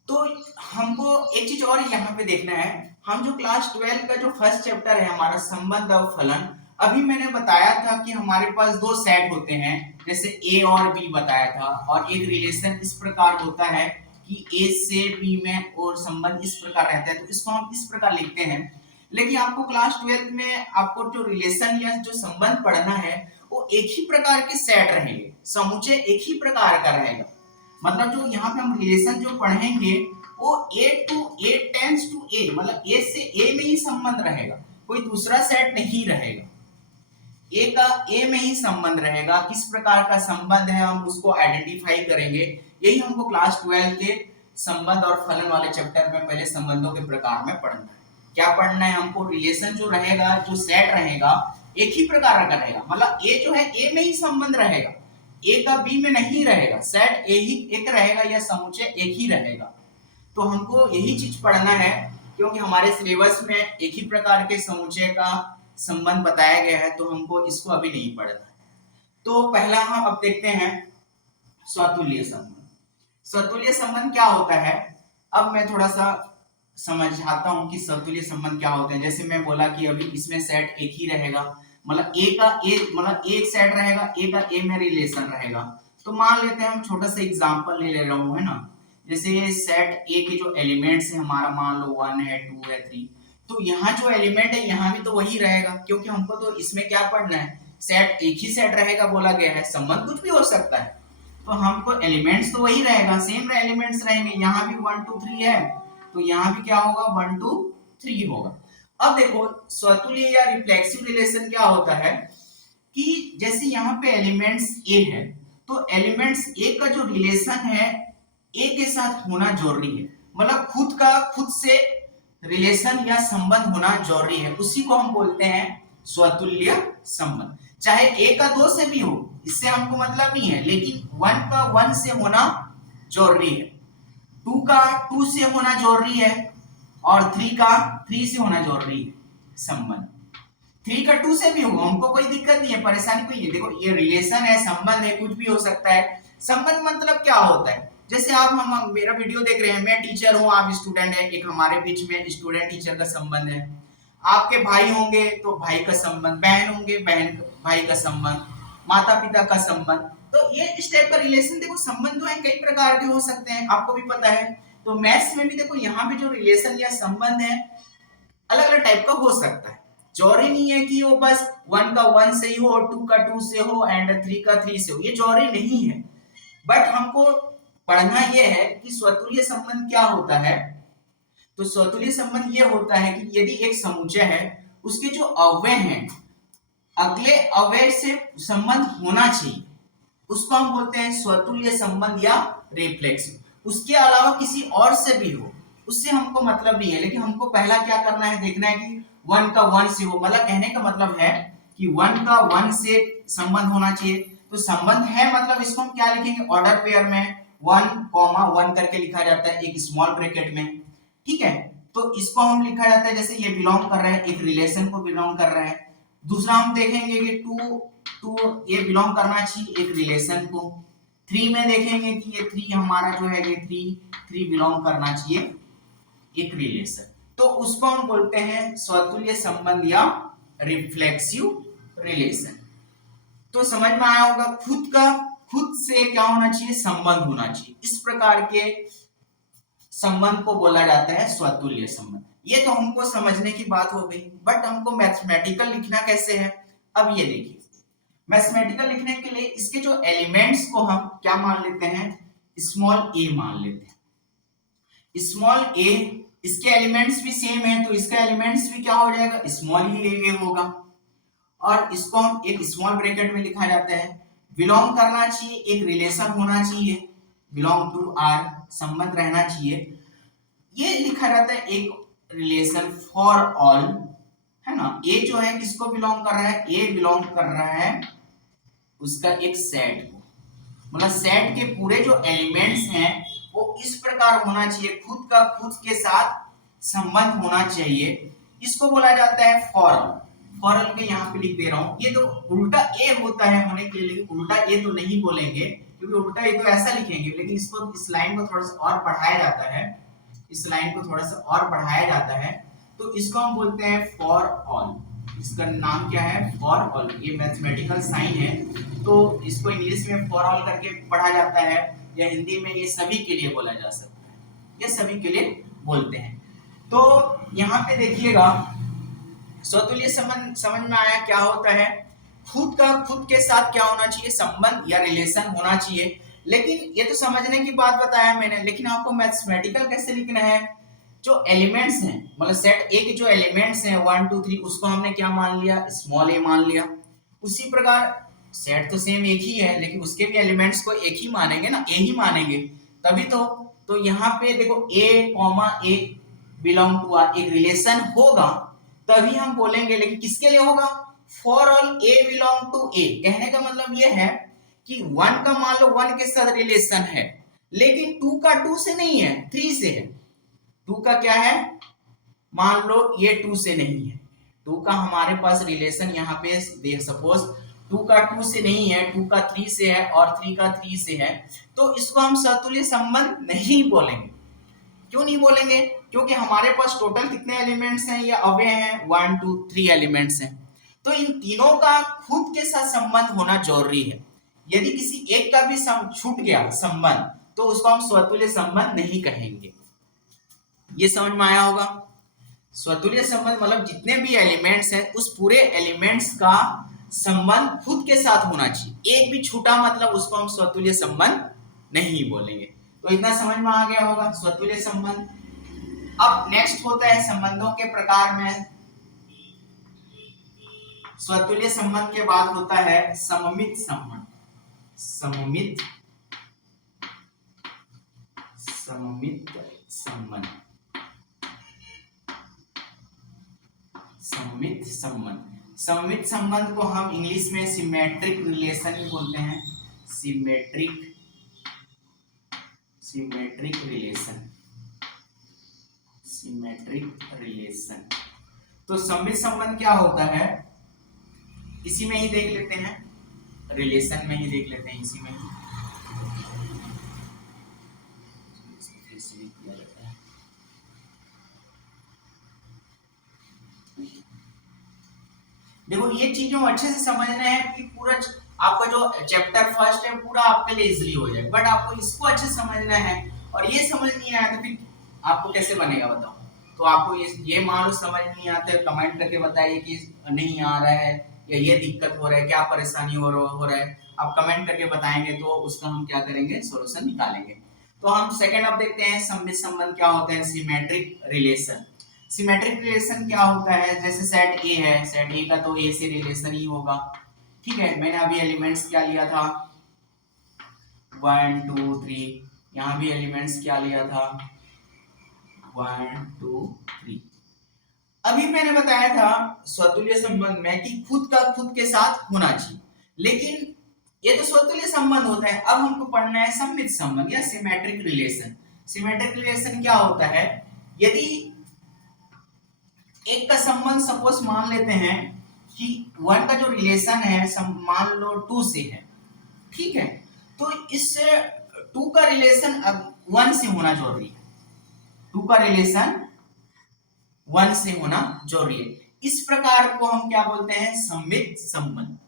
तो हमको एक चीज और यहाँ पे देखना है। हम जो क्लास 12 का जो फर्स्ट चैप्टर है हमारा संबंध और फलन, अभी मैंने बताया था कि हमारे पास दो सेट होते हैं, जैसे ए और बी बताया था, और एक रिलेशन इस प्रकार होता है कि ए से बी में और संबंध इस प्रकार रहता है, तो इसको हम इस प्रकार लिखते हैं। लेकिन आपको क्लास 12 में आपको जो रिलेशन या जो संबंध पढ़ना है वो एक ही प्रकार के सेट रहेंगे, समुच्चय एक ही प्रकार का रहेगा। मतलब जो यहाँ पे हम रिलेशन जो पढ़ेंगे वो ए टू ए टेंस टू ए, मतलब ए से ए में ही संबंध रहेगा, कोई दूसरा सेट नहीं रहेगा। ए का ए में ही संबंध रहेगा। किस प्रकार का संबंध है हम उसको आइडेंटिफाई करेंगे, यही हमको क्लास 12 के संबंध और फलन वाले चैप्टर में पहले संबंधों के प्रकार में पढ़ना है। क्या पढ़ना है हमको, रिलेशन जो रहेगा, जो सेट रहेगा एक ही प्रकार का रहेगा, मतलब ए जो है ए में ही संबंध रहेगा, ए का बी में नहीं रहेगा, सेट ए ही एक रहेगा या समुच्चय एक ही रहेगा। तो हमको यही चीज पढ़ना है, क्योंकि हमारे सिलेबस में एक ही प्रकार के समुच्चय का संबंध बताया गया है, तो हमको इसको अभी नहीं पढ़ना है। तो पहला हम अब देखते हैं स्वतुल्य संबंध। स्वतुल्य संबंध क्या होता है, अब मैं थोड़ा सा समझाता हूं कि स्वतुल्य संबंध क्या होते हैं। जैसे मैं बोला कि अभी इसमें सेट एक ही रहेगा, मतलब ए का ए, मतलब एक सेट रहेगा, ए का ए में रिलेशन रहेगा। तो मान लेते हैं हम छोटा सा एग्जांपल ले रहा हूं, है ना, जैसे ये सेट ए के जो एलिमेंट्स है हमारा, मान लो 1 है 2 है 3, तो यहाँ जो एलिमेंट है यहाँ भी तो वही रहेगा, क्योंकि हमको तो इसमें क्या पढ़ना है, सेट एक ही सेट रहेगा बोला गया है, संबंध कुछ भी हो सकता है, तो हमको एलिमेंट्स तो वही रहेगा, सेम एलिमेंट्स रहेंगे। यहाँ भी 1 2 3 है तो यहाँ भी क्या होगा, 1 2 3 होगा। अब देखो स्वतुल्य या रिफ्लेक्सिव रिलेशन क्या होता है कि जैसे यहाँ पे एलिमेंट्स ए है, तो एलिमेंट्स ए का जो रिलेशन है ए के साथ होना जरूरी है, मतलब खुद से रिलेशन या संबंध होना जरूरी है, उसी को हम बोलते हैं स्वतुल्य संबंध। चाहे ए का 2 से भी हो, इससे हमको मतलब नहीं है, लेकिन 1 का 1 से होना जरूरी है, 2 का 2 से होना जरूरी है, और 3 का 3 से होना जरूरी है संबंध। 3 का 2 से भी हो, हमको कोई दिक्कत नहीं है, परेशानी कोई नहीं। देखो ये रिलेशन है, संबंध है, कुछ भी हो सकता है। संबंध मतलब क्या होता है, जैसे आप हम मेरा वीडियो देख रहे हैं, मैं टीचर हूँ, आप स्टूडेंट है, एक हमारे बीच में स्टूडेंट टीचर का संबंध है। आपके भाई होंगे तो भाई का संबंध, बहन होंगे बहन भाई का संबंध, माता पिता का संबंध। तो ये इस टाइप का रिलेशन, देखो संबंध जो है कई प्रकार के हो सकते हैं, आपको भी पता है। तो मैथ्स में भी देखो यहाँ पे जो रिलेशन या संबंध है अलग अलग टाइप का हो सकता है। जरूरी नहीं है कि वो बस 1 का 1 से ही हो और 2 का 2 से हो एंड 3 का 3 से हो, ये जरूरी नहीं है। बट हमको पढ़ना ये है कि स्वतुल्य संबंध क्या होता है। तो स्वतुल्य संबंध ये होता है कि यदि एक समुच्चय है, उसके जो अव्यय हैं अगले अव्यय से संबंध होना चाहिए, उसको हम बोलते हैं स्वतुल्य संबंध या रिफ्लेक्सिव। उसके अलावा किसी और से भी हो, उससे हमको मतलब नहीं है, लेकिन हमको पहला क्या करना है, देखना है कि 1 का 1 से हो। मतलब कहने का मतलब है कि 1 का 1 से संबंध होना चाहिए। तो संबंध है मतलब इसको हम क्या लिखेंगे, ऑर्डर पेयर में 1, 1 करके लिखा जाता है एक स्मॉल ब्रैकेट में, ठीक है। तो इसको हम लिखा जाता है जैसे ये बिलोंग कर रहा है, एक रिलेशन को बिलोंग कर रहा है। दूसरा हम देखेंगे कि 2 ये बिलोंग करना चाहिए एक रिलेशन को। 3 में देखेंगे कि ये 3 हमारा जो है ये 3 बिलोंग करना चाहिए एक रिलेशन। तो उसको हम बोलते हैं स्वतुल्य संबंध या रिफ्लेक्सिव रिलेशन। तो समझ में आया होगा, खुद से क्या होना चाहिए, संबंध होना चाहिए। इस प्रकार के संबंध को बोला जाता है स्वतुल्य संबंध। ये तो हमको समझने की बात हो गई, बट हमको मैथमेटिकल लिखना कैसे है, अब ये देखिए। मैथमेटिकल लिखने के लिए इसके जो एलिमेंट्स को हम क्या मान लेते हैं, स्मॉल ए मान लेते हैं। स्मॉल ए, इसके एलिमेंट्स भी सेम है तो इसका एलिमेंट्स भी क्या हो जाएगा, स्मॉल ही ए होगा। और इसको हम एक स्मॉल ब्रैकेट में लिखा जाता है। बिलोंग करना चाहिए, एक रिलेशन होना चाहिए, बिलोंग टू आर, संबंध रहना चाहिए। ये लिखा जाता है एक रिलेशन फॉर ऑल, है ना। ए जो है किसको बिलोंग कर रहा है, ए बिलोंग कर रहा है उसका एक सेट को। मतलब सेट के पूरे जो एलिमेंट्स हैं वो इस प्रकार होना चाहिए, खुद का खुद के साथ संबंध होना चाहिए। इसको बोला जाता है फॉर्म। फॉर्म के यहाँ पे लिख दे रहा हूं, ये तो उल्टा ए होता है होने के लिए, उल्टा ए तो नहीं बोलेंगे क्योंकि उल्टा ए तो ऐसा लिखेंगे, लेकिन इसको इस लाइन को थोड़ा सा और बढ़ाया जाता है, इस लाइन को थोड़ा सा और बढ़ाया जाता है। तो इसको हम बोलते हैं फॉर ऑल। इसका नाम क्या है, फॉर ऑल। ये मैथमेटिकल साइन है, तो इसको इंग्लिश में फॉर ऑल करके पढ़ा जाता है, या हिंदी में ये सभी के लिए बोला जा सकता है, ये सभी के लिए बोलते हैं। तो यहाँ पे देखिएगा स्वतुल्य संबंध समझ में आया क्या होता है। खुद के साथ क्या होना चाहिए, संबंध या रिलेशन होना चाहिए। लेकिन ये तो समझने की बात बताया मैंने, लेकिन आपको मैथमेटिकल कैसे लिखना है, जो एलिमेंट्स हैं, मतलब सेट ए के जो एलिमेंट्स हैं 1 2 3, उसको हमने क्या मान लिया, स्मॉल ए मान लिया। उसी प्रकार सेट तो सेम एक ही है, लेकिन उसके भी एलिमेंट्स को एक ही मानेंगे ना, ए ही मानेंगे तभी तो यहाँ पे देखो A comma A belong to R, एक रिलेशन होगा तभी हम बोलेंगे। लेकिन किसके लिए होगा, for all A belong to A. कहने का मतलब ये है कि 1 का मान लो 1 के साथ रिलेशन है, लेकिन 2 का 2 से नहीं है, 3 से है। 2 का क्या है, मान लो ये 2 से नहीं है, 2 का हमारे पास रिलेशन यहाँ पे देख, सपोज 2 का 2 से नहीं है, 2 का 3 से है और 3 का 3 से है, तो इसको हम सतुल्य संबंध नहीं बोलेंगे। क्यों नहीं बोलेंगे, क्योंकि हमारे पास टोटल कितने एलिमेंट्स हैं, या अव्यय हैं 1 2 3 एलिमेंट्स हैं। तो इन तीनों का खुद के साथ संबंध होना जरूरी है। यदि किसी एक का भी छूट गया संबंध, तो उसको हम स्वतुल्य संबंध नहीं कहेंगे। ये समझ में आया होगा। स्वतुल्य संबंध मतलब जितने भी एलिमेंट्स हैं उस पूरे एलिमेंट्स का संबंध खुद के साथ होना चाहिए, एक भी छूटा मतलब उसको हम स्वतुल्य संबंध नहीं बोलेंगे। तो इतना समझ में आ गया होगा स्वतुल्य संबंध। अब नेक्स्ट होता है संबंधों के प्रकार में, स्वतुल्य संबंध के बाद होता है सममित संबंध। सममित संबंध, सममित संबंध। सममित संबंध को हम इंग्लिश में सिमेट्रिक रिलेशन ही बोलते हैं, सिमेट्रिक रिलेशन, सिमेट्रिक रिलेशन। तो सममित संबंध क्या होता है, इसी में ही देख लेते हैं, रिलेशन में ही देख लेते हैं, इसी में ही किया जाता है। देखो ये चीजों अच्छे से समझना है कि पूरा आपका जो चैप्टर फर्स्ट है पूरा आपके लिए इजीली हो जाए, बट आपको इसको अच्छे से समझना है। और ये समझ नहीं आया तो फिर आपको कैसे बनेगा बताओ। तो आपको ये मान लो समझ नहीं आता है, कमेंट करके बताइए कि नहीं आ रहा है या ये दिक्कत हो रहा है, क्या परेशानी हो रहा है। आप कमेंट करके बताएंगे तो उसका हम क्या करेंगे, सोल्यूशन निकालेंगे। तो हम सेकंड अब देखते हैं सममित संबंध क्या होता है, सिमेट्रिक रिलेशन। सिमेट्रिक रिलेशन क्या होता है, जैसे सेट ए है, सेट ए का तो ए से रिलेशन ही होगा। ठीक है, मैंने अभी एलिमेंट्स क्या लिया था 1 2 3, यहाँ भी एलिमेंट्स क्या लिया था 1 2 3। अभी मैंने बताया था स्वतुल्य संबंध में कि खुद का खुद के साथ होना चाहिए, लेकिन ये तो स्वतुल्य संबंध होता है। अब हमको पढ़ना है सममित संबंध या सिमेट्रिक रिलेशन। सिमेट्रिक रिलेशन क्या होता है, यदि एक का संबंध सपोज मान लेते हैं कि 1 का जो रिलेशन है मान लो 2 से है, ठीक है, तो इस 2 का रिलेशन अब 1 से होना जरूरी है। 2 का रिलेशन 1 से होना जरूरी है। इस प्रकार को हम क्या बोलते हैं, सममित संबंध।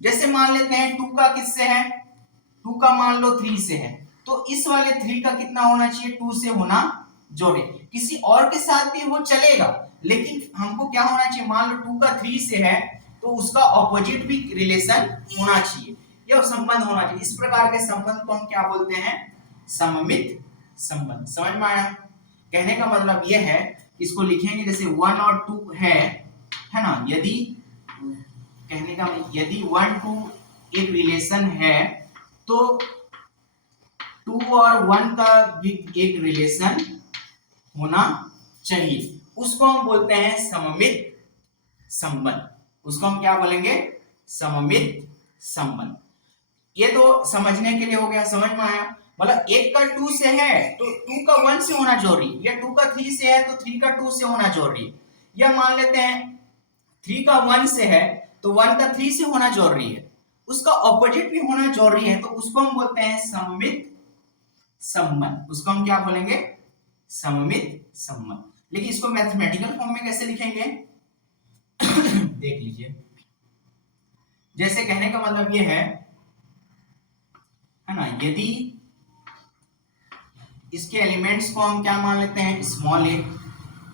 जैसे मान लेते हैं 2 का किससे है, 2 का मान लो 3 से है, तो इस वाले 3 का कितना होना चाहिए, 2 से होना जोड़े। किसी और के साथ भी वो चलेगा, लेकिन हमको क्या होना चाहिए, मान लो 2 का 3 से है तो उसका ऑपोजिट भी रिलेशन होना चाहिए, यह संबंध होना चाहिए। इस प्रकार के संबंध को हम क्या बोलते हैं, सममित संबंध। समझ में आया? कहने का मतलब यह है, इसको लिखेंगे जैसे 1 और 2 है ना, यदि कहने का यदि 1 2 एक रिलेशन है तो 2 और 1 का भी एक रिलेशन होना चाहिए, उसको हम बोलते हैं सममित संबंध। उसको हम क्या बोलेंगे, सममित संबंध। ये तो समझने के लिए हो गया, समझ में आया? मतलब एक का 2 से है तो 2 का 1 से होना जरूरी, या 2 का 3 से है तो 3 का 2 से होना जरूरी। या मान लेते हैं 3 का 1 से है तो 1 का 3 से होना जरूरी है, उसका ऑपोजिट भी होना जरूरी है, तो उसको हम बोलते हैं सममित संबंध। उसको हम क्या बोलेंगे, सममित संबंध। लेकिन इसको मैथमेटिकल फॉर्म में कैसे लिखेंगे देख लीजिए। जैसे कहने का मतलब ये है ना, यदि इसके एलिमेंट्स को हम क्या मान लेते हैं, स्मॉल ए।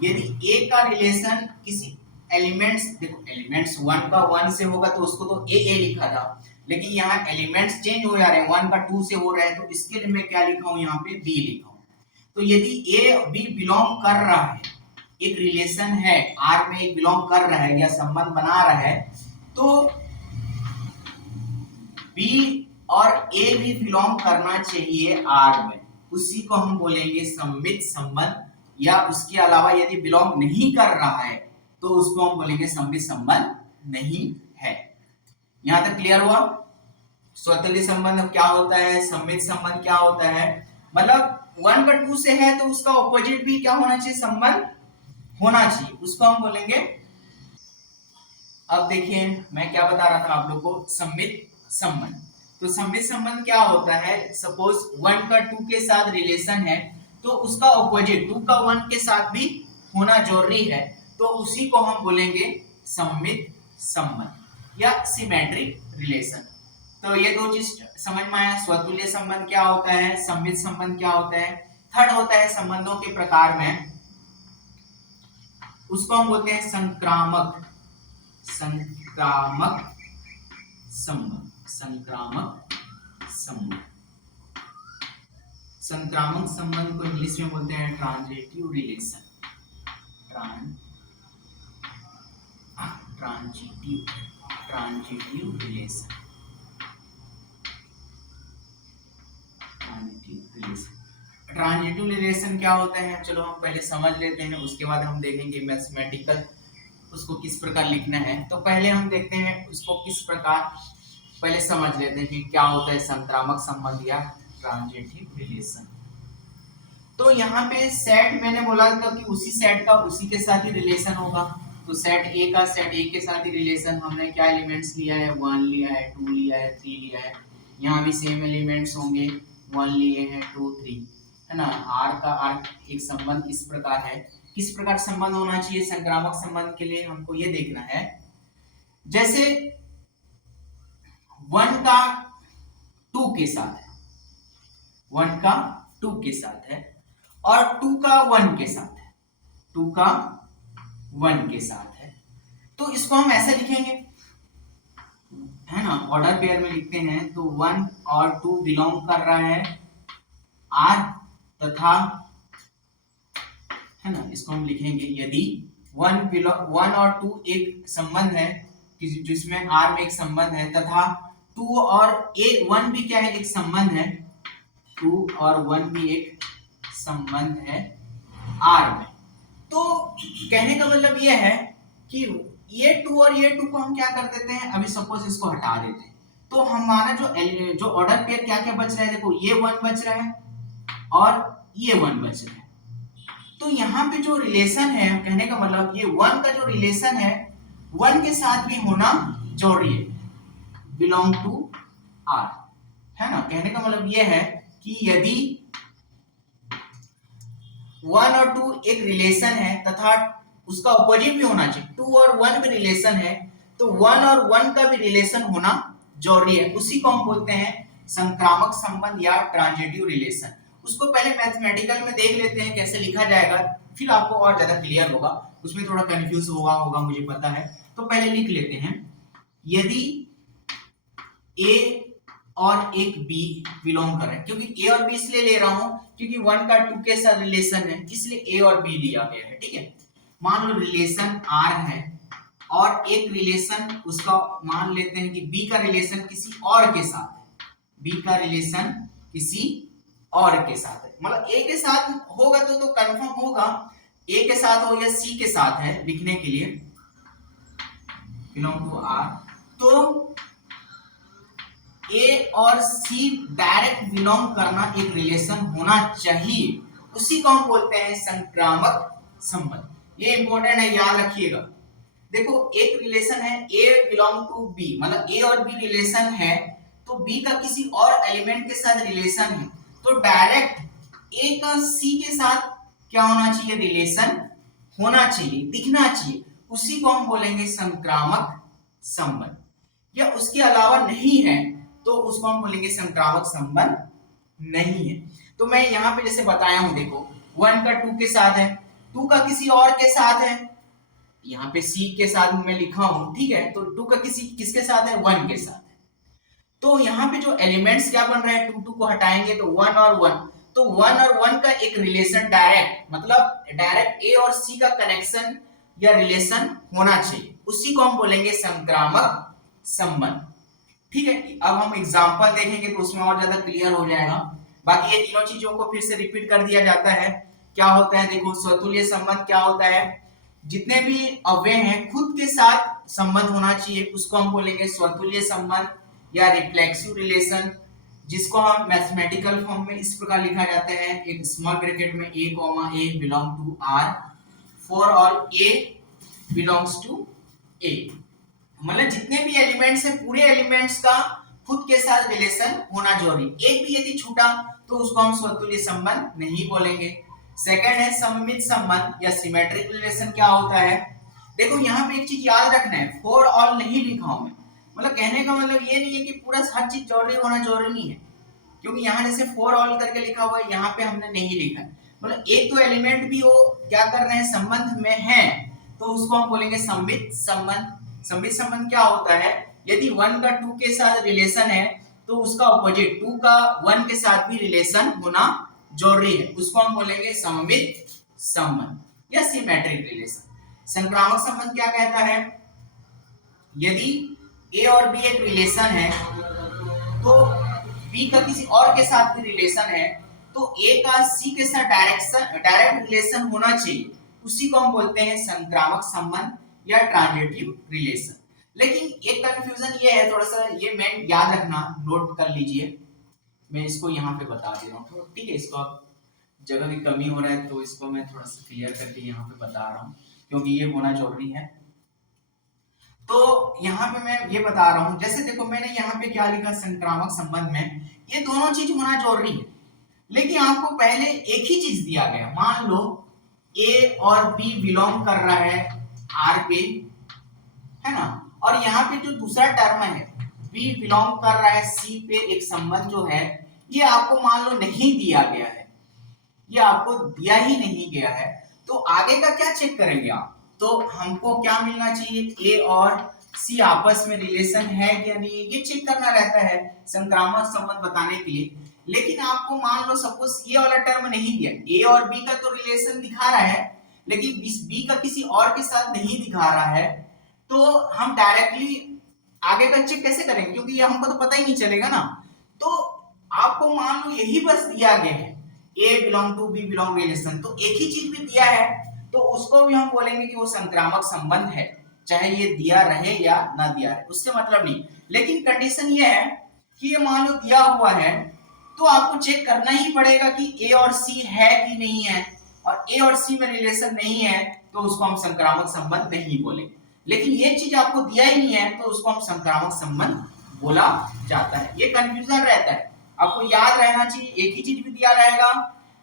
यदि ए का रिलेशन किसी एलिमेंट्स, देखो एलिमेंट्स 1 का 1 से होगा तो उसको तो ए लिखा था, लेकिन यहाँ एलिमेंट्स चेंज हो जा रहे हैं, 1 का 2 से हो रहा है, तो इसके लिए मैं क्या लिखा हूं, यहाँ पे बी लिखा हूं। तो यदि ए बी बिलोंग कर रहा है, एक रिलेशन है आर में एक बिलोंग कर रहा है या संबंध बना रहा है, तो बी और ए भी बिलोंग करना चाहिए आर में, उसी को हम बोलेंगे सममित संबंध। या उसके अलावा यदि बिलोंग नहीं कर रहा है तो उसको हम बोलेंगे सममित संबंध नहीं है। यहां तक क्लियर हुआ? स्वतंत्र संबंध क्या होता है, सममित संबंध क्या होता है, मतलब 1 का 2 से है तो उसका ऑपोजिट भी क्या होना चाहिए, संबंध होना चाहिए, उसको हम बोलेंगे। अब देखिए मैं क्या बता रहा था आप लोग को, सममित संबंध। तो सममित संबंध क्या होता है, सपोज 1 का 2 के साथ रिलेशन है तो उसका ऑपोजिट 2 का 1 के साथ भी होना जरूरी है, तो उसी को हम बोलेंगे सममित संबंध या सिमेट्रिक रिलेशन। तो ये दो चीज समझ में आया, स्वतुल्य संबंध क्या होता है, सममित संबंध क्या होता है। थर्ड होता है संबंधों के प्रकार में, उसको हम बोलते हैं संक्रामक संक्रामक संबंध। संक्रामक संबंध, संक्रामक संबंध को इंग्लिश में बोलते हैं transitive relation. Transitive relation. Transitive relation क्या होता है, चलो हम पहले समझ लेते हैं, उसके बाद हम देखेंगे मैथमेटिकल उसको किस प्रकार लिखना है। तो पहले हम देखते हैं उसको किस प्रकार, पहले समझ लेते हैं कि क्या होता है संक्रामक संबंध या ट्रांजिटिव रिलेशन। तो यहाँ पे सेट मैंने बोला था कि उसी सेट का उसी के साथ ही रिलेशन होगा, तो सेट ए का सेट ए के साथ ही रिलेशन। हमने क्या एलिमेंट्स लिया है, 1 लिया है, 2 लिया है, 3 लिया है, यहाँ भी सेम एलिमेंट्स होंगे, 1 लिए हैं, 2 3, है ना। आर का आर एक संबंध इस प्रकार है किस प्रकार संबंध होना चाहिए संक्रामक संबंध के लिए हमको ये देखना है। जैसे 1 का 2 के साथ है, 1 का 2 के साथ है और 2 का 1 के साथ है, 2 का 1 के साथ है, तो इसको हम ऐसे लिखेंगे, है ना, ऑर्डर पेयर में लिखते हैं। तो 1 और 2 बिलोंग कर रहा है R तथा, है ना, इसको हम लिखेंगे यदि 1 और 2 एक संबंध है जिसमें R में एक संबंध है तथा 2 और 1 भी क्या है, एक संबंध है, 2 और 1 भी एक संबंध है R में। तो कहने का मतलब ये है कि ये 2 और ये 2 को हम क्या कर देते हैं, अभी सपोज इसको हटा देते हैं, तो हमारा जो ऑर्डर पेयर क्या क्या बच रहा है, देखो ये 1 बच रहा है और ये 1 बच रहा है। तो यहाँ पे जो रिलेशन है, कहने का मतलब ये 1 का जो रिलेशन है 1 के साथ भी होना जरूरी है, बिलोंग टू R, है ना। कहने का मतलब ये है कि यदि 1 और 2 एक रिलेशन है तथा उसका ऑपोजिट भी होना चाहिए, 2 और 1 भी रिलेशन है, तो 1 और 1 का भी रिलेशन होना जरूरी है, उसी को हम बोलते हैं संक्रामक संबंध या ट्रांजिटिव रिलेशन। उसको पहले मैथमेटिकल में देख लेते हैं कैसे लिखा जाएगा, फिर आपको और ज्यादा क्लियर होगा, उसमें थोड़ा कंफ्यूज होगा मुझे पता है। तो पहले लिख लेते हैं, यदि A और एक B बिलोंग कर रहे हैं, क्योंकि A और B इसलिए ले रहा हूं क्योंकि 1 का 2 के साथ रिलेशन है, इसलिए A और B लिया गया है, ठीक है। मान लो रिलेशन R है और एक रिलेशन उसका मान लेते हैं कि B का रिलेशन किसी और के साथ है, B का रिलेशन किसी और के साथ है, मतलब A के साथ होगा तो कंफर्म होगा, A के साथ हो या C के साथ है लिखने के लिए, बिलोंग टू R, तो A और C डायरेक्ट बिलोंग करना एक रिलेशन होना चाहिए, उसी को हम बोलते हैं संक्रामक संबंध। ये इंपॉर्टेंट है, याद रखिएगा। देखो एक रिलेशन है A बिलोंग टू B, मतलब A और B रिलेशन है, तो B का किसी और एलिमेंट के साथ रिलेशन है, तो डायरेक्ट A का C के साथ क्या होना चाहिए, रिलेशन होना चाहिए, दिखना चाहिए, उसी को हम बोलेंगे संक्रामक संबंध। या उसके अलावा नहीं है तो उसको हम बोलेंगे संक्रामक संबंध नहीं है। तो मैं यहाँ पे जैसे बताया हूं, देखो 1 का 2 के साथ है, 2 का किसी और के साथ है, यहाँ पे C के साथ मैं लिखा हूं, ठीक है, तो 2 का किसके साथ है, 1 के साथ है। तो यहाँ पे जो एलिमेंट्स क्या बन रहे हैं, 2 को हटाएंगे तो 1 और 1, तो 1 और 1 का एक रिलेशन डायरेक्ट, मतलब डायरेक्ट A और C का कनेक्शन या रिलेशन होना चाहिए, उसी को हम बोलेंगे संक्रामक संबंध, ठीक है। अब हम एग्जांपल देखेंगे तो उसमें और ज्यादा क्लियर हो जाएगा। बाकी ये तीनों चीजों को फिर से रिपीट कर दिया जाता है। क्या होता है, देखो स्वतुल्य संबंध क्या होता है, जितने भी अवयव हैं खुद के साथ संबंध होना चाहिए, उसको हम बोलेंगे स्वतुल्य संबंध या रिफ्लेक्सिव रिलेशन, जिसको हम मैथमेटिकल फॉर्म में इस प्रकार लिखा जाता है, एक स्मॉल ब्रैकेट में A, belong to R for all A belongs to A, मतलब जितने भी एलिमेंट्स हैं पूरे एलिमेंट्स का खुद के साथ रिलेशन होना जरूरी, एक भी यदि छूटा तो उसको हम स्वतुल्य संबंध नहीं बोलेंगे। सेकंड है सममित संबंध या सिमेट्रिक रिलेशन। क्या होता है, देखो यहाँ पे एक चीज याद रखना है, फॉर ऑल नहीं लिखा हूं मैं, मतलब कहने का मतलब ये नहीं है कि पूरा हर चीज जरूरी होना जरूरी नहीं है, क्योंकि यहाँ जैसे फॉर ऑल करके लिखा हुआ है, यहाँ पे हमने नहीं लिखा है, मतलब एक तो एलिमेंट भी वो क्या कर रहे हैं, संबंध में है, तो उसको हम बोलेंगे सममित संबंध। सममित संबंध क्या होता है, यदि 1 का 2 के साथ रिलेशन है तो उसका ऑपोजिट 2 का 1 के साथ भी रिलेशन होना जरूरी है, उसको हम बोलेंगे सममित संबंध या सिमेट्रिक रिलेशन। संक्रामक संबंध क्या कहता है, यदि A और B एक रिलेशन है तो B का किसी और के साथ भी रिलेशन है, तो A का C के साथ डायरेक्ट रिलेशन होना चाहिए, उसी को हम बोलते हैं संक्रामक संबंध या ट्रांजिटिव रिलेशन। लेकिन एक कंफ्यूजन ये है, थोड़ा सा ये मैं याद रखना, नोट कर लीजिए, मैं इसको यहाँ पे बता दे रहा हूँ, तो ठीक है, इसको आप जगह की कमी हो रहा है तो इसको मैं थोड़ा सा क्लियर करके यहाँ पे बता रहा हूँ, क्योंकि ये होना जरूरी है। तो यहाँ पे मैं ये बता रहा हूँ, जैसे देखो मैंने यहाँ पे क्या लिखा, संक्रामक संबंध में ये दोनों चीज होना जरूरी है, लेकिन आपको पहले एक ही चीज दिया गया, मान लो ए और बी बिलोंग कर रहा है आर पे, है ना, और यहाँ पे जो दूसरा टर्म है बी बिलोंग कर रहा है सी पे, एक संबंध जो है ये आपको मान लो नहीं दिया गया है, ये आपको दिया ही नहीं गया है, तो आगे का क्या चेक करेंगे आप? तो हमको क्या मिलना चाहिए, ए और सी आपस में रिलेशन है या नहीं, ये चेक करना रहता है संक्रामक संबंध बताने के लिए। लेकिन आपको मान लो सपोज ये वाला टर्म नहीं दिया, ए और बी का तो रिलेशन दिखा रहा है लेकिन बी का किसी और के साथ नहीं दिखा रहा है, तो हम डायरेक्टली आगे का चेक कैसे करेंगे, क्योंकि ये हमको तो पता ही नहीं चलेगा ना। तो आपको मान लो यही बस दिया गया है A belong to B belong relation, तो एक ही चीज भी दिया है तो उसको भी हम बोलेंगे कि वो संक्रामक संबंध है, चाहे ये दिया रहे या ना दिया रहे, उससे मतलब नहीं। लेकिन कंडीशन ये है कि ये मान लो दिया हुआ है तो आपको चेक करना ही पड़ेगा कि ए और सी है कि नहीं है, और ए और सी में रिलेशन नहीं है तो उसको हम संक्रामक संबंध नहीं बोलेंगे। लेकिन ये चीज आपको दिया ही नहीं है तो उसको हम संक्रामक संबंध बोला जाता है। ये कंफ्यूजन रहता है, आपको याद रहना चाहिए एक ही चीज भी दिया रहेगा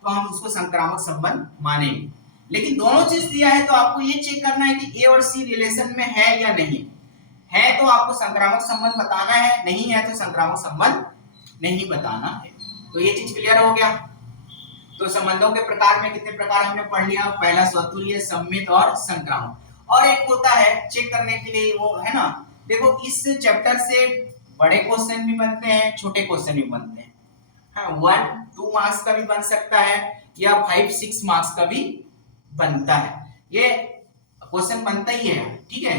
तो हम उसको संक्रामक संबंध मानेंगे, लेकिन दोनों चीज दिया है तो आपको ये चेक करना है कि ए और सी रिलेशन में है या नहीं है, तो आपको संक्रामक संबंध बताना है, नहीं है तो संक्रामक संबंध नहीं बताना है। तो ये चीज क्लियर हो गया। तो संबंधों के प्रकार में कितने प्रकार हमने पढ़ लिया, पहला स्वतुल्य, सममित और संक्रामक। और एक होता है चेक करने के लिए वो है ना, देखो इस चैप्टर से बड़े क्वेश्चन भी बनते हैं, छोटे क्वेश्चन भी बनते हैं, हाँ 1-2 मार्क्स का भी बन सकता है या 5-6 मार्क्स का भी बनता है, ये क्वेश्चन बनता ही है, ठीक है।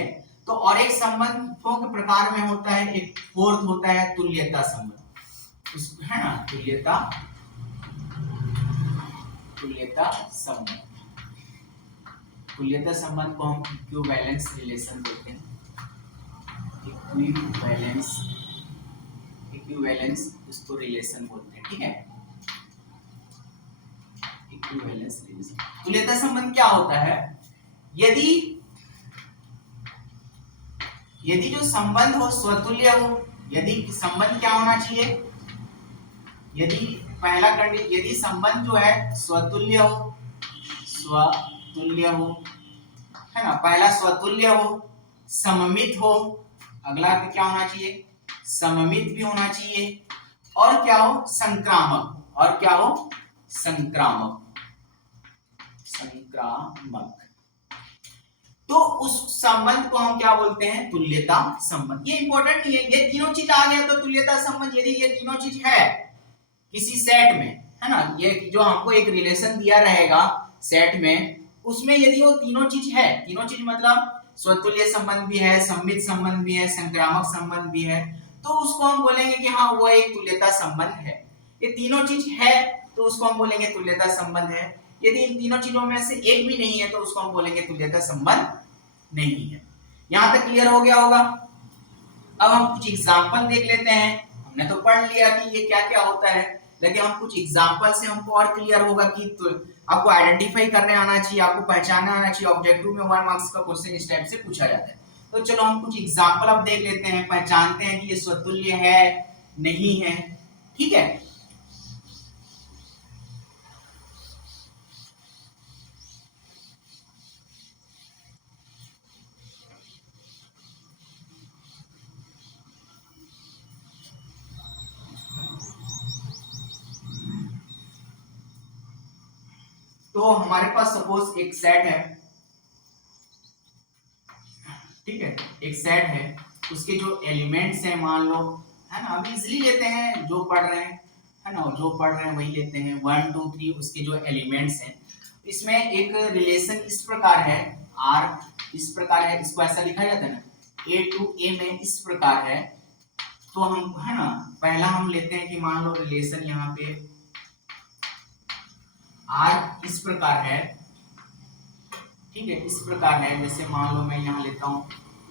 तो और एक संबंधों के प्रकार में होता है, एक फोर्थ होता है तुल्यता संबंध, है ना, तुल्यता संबंध। तुल्यता संबंध को हम इक्विवेलेंस रिलेशन बोलते हैं, इक्विवेलेंस उसको रिलेशन बोलते हैं, ठीक है। इक्विवेलेंस रिलेशन, तुल्यता संबंध क्या होता है, यदि जो संबंध हो स्वतुल्य हो, यदि संबंध क्या होना चाहिए, यदि पहला कंडीशन, यदि संबंध जो है स्वतुल्य हो, है ना, पहला स्वतुल्य हो, सममित हो, अगला क्या होना चाहिए, सममित भी होना चाहिए, और क्या हो, संक्रामक, और क्या हो, संक्रामक। तो उस संबंध को हम क्या बोलते हैं, तुल्यता संबंध। ये इंपॉर्टेंट नहीं है, ये तीनों चीज आ गया तो तुल्यता संबंध, यदि ये तीनों चीज है किसी सेट में, है ना, ये जो हमको एक रिलेशन दिया रहेगा सेट में, उसमें यदि वो तीनों चीज है, तीनों चीज मतलब स्वतुल्य संबंध भी है, सममित संबंध भी है, संक्रामक संबंध भी है, तो उसको हम बोलेंगे कि हाँ वो एक तुल्यता संबंध है। ये तीनों चीज है तो उसको हम बोलेंगे तुल्यता संबंध है। यदि इन तीनों चीजों में से एक भी नहीं है तो उसको हम बोलेंगे तुल्यता संबंध नहीं है। यहां तक क्लियर हो गया होगा। अब हम कुछ एग्जांपल देख लेते हैं, हमने तो पढ़ लिया कि ये क्या क्या होता है, लेकिन हम कुछ एग्जांपल से हमको और क्लियर होगा कि तो आपको आइडेंटिफाई करने आना चाहिए, आपको पहचानना आना चाहिए। ऑब्जेक्टिव में 1 मार्क्स का क्वेश्चन इस टाइप से पूछा जाता है। तो चलो हम कुछ एग्जांपल अब देख लेते हैं, पहचानते हैं कि ये स्वतुल्य है नहीं है, ठीक है। तो हमारे पास सपोज एक सेट है, ठीक है, एक सेट है, उसके जो एलिमेंट्स हैं मान लो, है ना, अभी इजिली लेते हैं जो पढ़ रहे हैं, है ना, जो पढ़ रहे हैं वही लेते हैं, 1 2 3 उसके जो एलिमेंट्स हैं। इसमें एक रिलेशन इस प्रकार है, आर इस प्रकार है, इसको ऐसा लिखा जाता है ना, ए टू ए में इस प्रकार है। तो हम, है ना, पहला हम लेते हैं कि मान लो रिलेशन यहाँ पे आर इस प्रकार है, ठीक है, इस प्रकार है। जैसे मान लो मैं यहाँ लेता हूँ